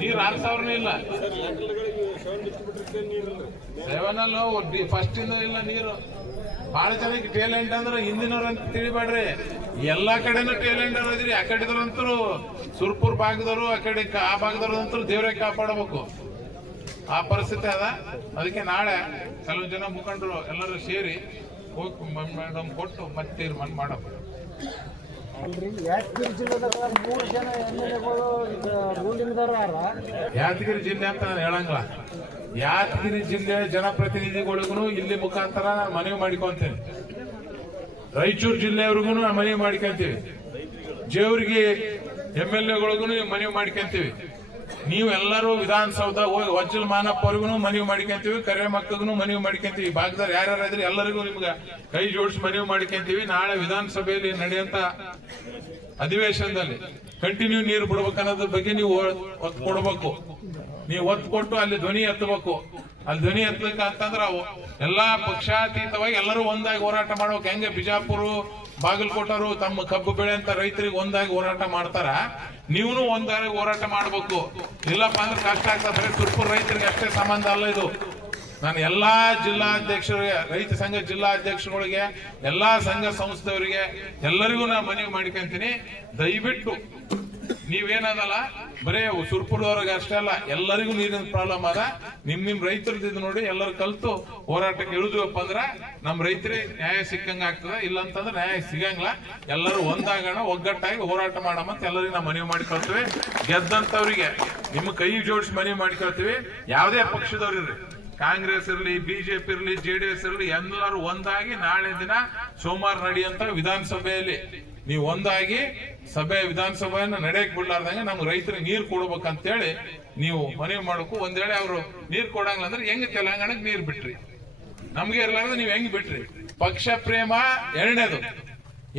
[SPEAKER 6] ನೀರ್ ಆರು ಸಾವಿರನೂ ಇಲ್ಲ. ಸೆವೆನ್ ಅಲ್ಲಿ ಫಸ್ಟ್ ಇಂದ ಇಲ್ಲ ನೀರು. ಬಹಳ ಜನಕ್ಕೆ ಟೇಲೆಂಟ್ ಅಂದ್ರೆ ಹಿಂದಿನವ್ರು ಅಂತ ತಿಳಿಬೇಡ್ರಿ. ಎಲ್ಲಾ ಕಡೆನೂ ಟೇಲೆಂಟ್ ಅನ್ನೋದ್ರಿ ಆ ಕಡೆದವ್ರಂತರು ಸುರ್ಪುರ್ ಭಾಗದವರು ಆ ಕಡೆ ಆ ಭಾಗದವ್ರು ಅಂತೂ ದೇವ್ರೇ ಕಾಪಾಡಬೇಕು. ಆ ಪರಿಸ್ಥಿತಿ ಅದ. ಅದಕ್ಕೆ ನಾಳೆ ಕೆಲವು ಜನ ಮುಖಂಡರು ಎಲ್ಲರೂ ಸೇರಿ ಹೋಗಿ ಮೇಡಮ್ ಕೊಟ್ಟು ಮತ್ತೆ ತೀರ್ಮಾನ ಮಾಡಬೇಕು
[SPEAKER 7] ಯಾದಗಿರಿ
[SPEAKER 6] ಜಿಲ್ಲೆ ಅಂತ ನಾನು ಹೇಳಂಗಿಲ್ಲ. ಯಾದಗಿರಿ ಜಿಲ್ಲೆಯ ಜನಪ್ರತಿನಿಧಿಗಳಿಗೂ ಇಲ್ಲಿ ಮುಖಾಂತರ ಮನವಿ ಮಾಡಿಕೊಂತೇನೆ. ರಾಯಚೂರು ಜಿಲ್ಲೆಯವ್ರಿಗೂ ನಾನು ಮನವಿ ಮಾಡ್ಕೊಂತೀವಿ. ಜೇವರಿಗೆ ಎಂ ಎಲ್ ಎಗಳಿಗೂ ಮನವಿ ಮಾಡ್ಕೊಂತೀವಿ. ನೀವು ಎಲ್ಲರೂ ವಿಧಾನಸೌಧ ಹೋಗಿ ವಜ್ಜಲ್ ಮಾನಪ್ಪ ಅವ್ರಿಗೂ ಮನವಿ ಮಾಡ್ಕೊಂತೀವಿ. ಕರೆ ಮಕ್ಕಳಿಗೂ ಮನವಿ ಮಾಡ್ಕೊಂತೀವಿ. ಯಾರ್ಯಾರು ಇದ್ರೆ ಎಲ್ಲರಿಗೂ ನಿಮ್ಗೆ ಕೈ ಜೋಡಿಸಿ ಮನವಿ ಮಾಡ್ಕೊಂತೀವಿ. ನಾಳೆ ವಿಧಾನಸಭೆಯಲ್ಲಿ ನಡೆಯಂತ ಅಧಿವೇಶನದಲ್ಲಿ ಕಂಟಿನ್ಯೂ ನೀರು ಬಿಡ್ಬೇಕನ್ನೋದ್ರ ಬಗ್ಗೆ ನೀವು ಒತ್ತು ಕೊಡಬೇಕು. ನೀವು ಒತ್ತು ಕೊಟ್ಟು ಅಲ್ಲಿ ಧ್ವನಿ ಎತ್ತಬೇಕು. ಅಲ್ಲಿ ಧ್ವನಿ ಎತ್ತಬೇಕಂತಂದ್ರೆ ಅವು ಎಲ್ಲಾ ಪಕ್ಷಾತೀತವಾಗಿ ಎಲ್ಲರೂ ಒಂದಾಗಿ ಹೋರಾಟ ಮಾಡ್ಬೇಕು. ಹೆಂಗೆ ಬಿಜಾಪುರ ಬಾಗಲಕೋಟರು ತಮ್ಮ ಕಬ್ಬು ಬೆಳೆ ಅಂತ ರೈತರಿಗೆ ಒಂದಾಗಿ ಹೋರಾಟ ಮಾಡ್ತಾರ, ನೀವು ಒಂದಾಗಿ ಹೋರಾಟ ಮಾಡಬೇಕು. ಇಲ್ಲಪ್ಪ ಅಂದ್ರೆ ಕಷ್ಟ ಆಗ್ತದೆ. ಬರೀ ಸುರ್ಪುರ್ ರೈತರಿಗೆ ಅಷ್ಟೇ ಸಂಬಂಧ ಅಲ್ಲ ಇದು. ನಾನು ಎಲ್ಲ ಜಿಲ್ಲಾಧ್ಯಕ್ಷರಿಗೆ ರೈತ ಸಂಘ ಜಿಲ್ಲಾಧ್ಯಕ್ಷರುಗಳಿಗೆ ಎಲ್ಲಾ ಸಂಘ ಸಂಸ್ಥೆಯವರಿಗೆ ಎಲ್ಲರಿಗೂ ನಾನು ಮನವಿ ಮಾಡ್ಕೊಂತೀನಿ. ದಯವಿಟ್ಟು ನೀವೇನದಲ್ಲ, ಬರೇ ಸುರ್ಪುರದವ್ರಿಗೆ ಅಷ್ಟೇ ಅಲ್ಲ, ಎಲ್ಲರಿಗೂ ನೀರಿನ ಪ್ರಾಬ್ಲಮ್ ಅದ. ನಿಮ್ ನಿಮ್ ರೈತರದ್ದು ನೋಡಿ ಎಲ್ಲರೂ ಕಲ್ತು ಹೋರಾಟಕ್ಕೆ ಇಳಿದ್ವಪ್ಪ ಅಂದ್ರೆ ನಮ್ಮ ರೈತರಿಗೆ ನ್ಯಾಯ ಸಿಕ್ಕಂಗ ಆಗ್ತದೆ ಇಲ್ಲ ಅಂತಂದ್ರೆ ನ್ಯಾಯ ಸಿಗಂಗಿಲ್ಲ. ಎಲ್ಲರೂ ಒಂದಾಗೋಣ, ಒಗ್ಗಟ್ಟಾಗಿ ಹೋರಾಟ ಮಾಡೋಣ ಅಂತ ಎಲ್ಲರಿಗೂ ನಾವು ಮನವಿ ಮಾಡಿಕೊಳ್ತೀವಿ. ಗೆದ್ದಂತವ್ರಿಗೆ ನಿಮ್ಮ ಕೈ ಜೋಡಿಸಿ ಮನವಿ ಮಾಡಿಕೊಳ್ತೀವಿ. ಯಾವುದೇ ಪಕ್ಷದವ್ರಿರ್ರಿ. ಕಾಂಗ್ರೆಸ್ ಇರಲಿ ಬಿಜೆಪಿ ಇರಲಿ ಜೆಡಿಎಸ್ ಇರಲಿ, ಎಲ್ಲರೂ ಒಂದಾಗಿ ನಾಳೆ ದಿನ ಸೋಮವಾರ ನಡೆಯುವಂತ ವಿಧಾನಸಭೆಯಲ್ಲಿ. ನೀವು ಒಂದಾಗಿ ಸಭೆ, ವಿಧಾನಸಭೆಯನ್ನು ನಡೆಯಕ್ ಬಿಡ್ಲಾರ್ದಂಗೆ ನಮ್ಗೆ ರೈತರಿಗೆ ನೀರು ಕೊಡ್ಬೇಕಂತೇಳಿ ನೀವು ಮನವಿ ಮಾಡಬೇಕು ಒಂದ್ ಅವರು ನೀರು ಕೊಡಂಗಿಲ್ಲ ಅಂದ್ರೆ ಹೆಂಗ್ ತೆಲಂಗಾಣಕ್ಕೆ ನೀರು ಬಿಟ್ರಿ? ನಮ್ಗೆ ಇರ್ಲಾರ್ದೆ ನೀವು ಹೆಂಗ್ ಬಿಟ್ರಿ? ಪಕ್ಷ ಪ್ರೇಮ ಎರಡನೇದು.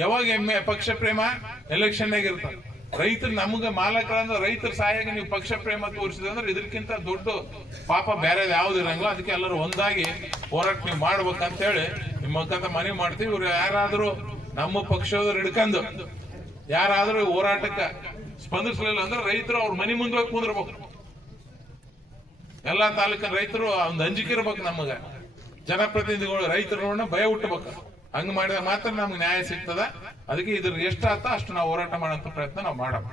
[SPEAKER 6] ಯಾವಾಗ ಎಮ್ಮೆ ಪಕ್ಷ ಪ್ರೇಮ? ಎಲೆಕ್ಷನ್ ಇರ್ತಾರೆ ರೈತರು ನಮ್ಗೆ ಮಾಲಕರಂದ್ರೆ ರೈತರ ಸಹಾಯಕ್ಕೆ ನೀವು ಪಕ್ಷ ಪ್ರೇಮ ತೋರಿಸಿದ್ರೆ ಇದಕ್ಕಿಂತ ದೊಡ್ಡ ಪಾಪ ಬೇರೆ ಯಾವ್ದು ಇರಂಗಿಲ್ಲ. ಅದಕ್ಕೆ ಎಲ್ಲರೂ ಒಂದಾಗಿ ಹೋರಾಟ ನೀವು ಮಾಡ್ಬೇಕಂತ ಹೇಳಿ ನಿಮ್ಮ ಮುಖಾಂತರ ಮನವಿ ಮಾಡ್ತೀವಿ. ಇವ್ರು ಯಾರಾದರೂ ನಮ್ಮ ಪಕ್ಷದವ್ರು ಹಿಡ್ಕೊಂಡು ಯಾರಾದರೂ ಹೋರಾಟಕ್ಕೆ ಸ್ಪಂದಿಸಲಿಲ್ಲ ಅಂದ್ರೆ ರೈತರು ಅವ್ರ ಮನೆ ಮುಂದೆ ಕುಂದಿರ್ಬೇಕು. ಎಲ್ಲಾ ತಾಲೂಕಿನ ರೈತರು ಒಂದು ಅಂಜಿಕೆ ಇರ್ಬೇಕು ನಮಗ. ಜನಪ್ರತಿನಿಧಿಗಳು, ರೈತರು ಭಯ ಹುಟ್ಟಬೇಕು. ಹಂಗ್ ಮಾಡಿದಾಗ ಮಾತ್ರ ನಮ್ಗೆ ನ್ಯಾಯ ಸಿಗ್ತದ. ಅದಕ್ಕೆ ಇದ್ರ ಎಷ್ಟಾತ ಅಷ್ಟು ನಾವು ಹೋರಾಟ ಮಾಡೋಂಥ ಪ್ರಯತ್ನ ನಾವು ಮಾಡೋಣ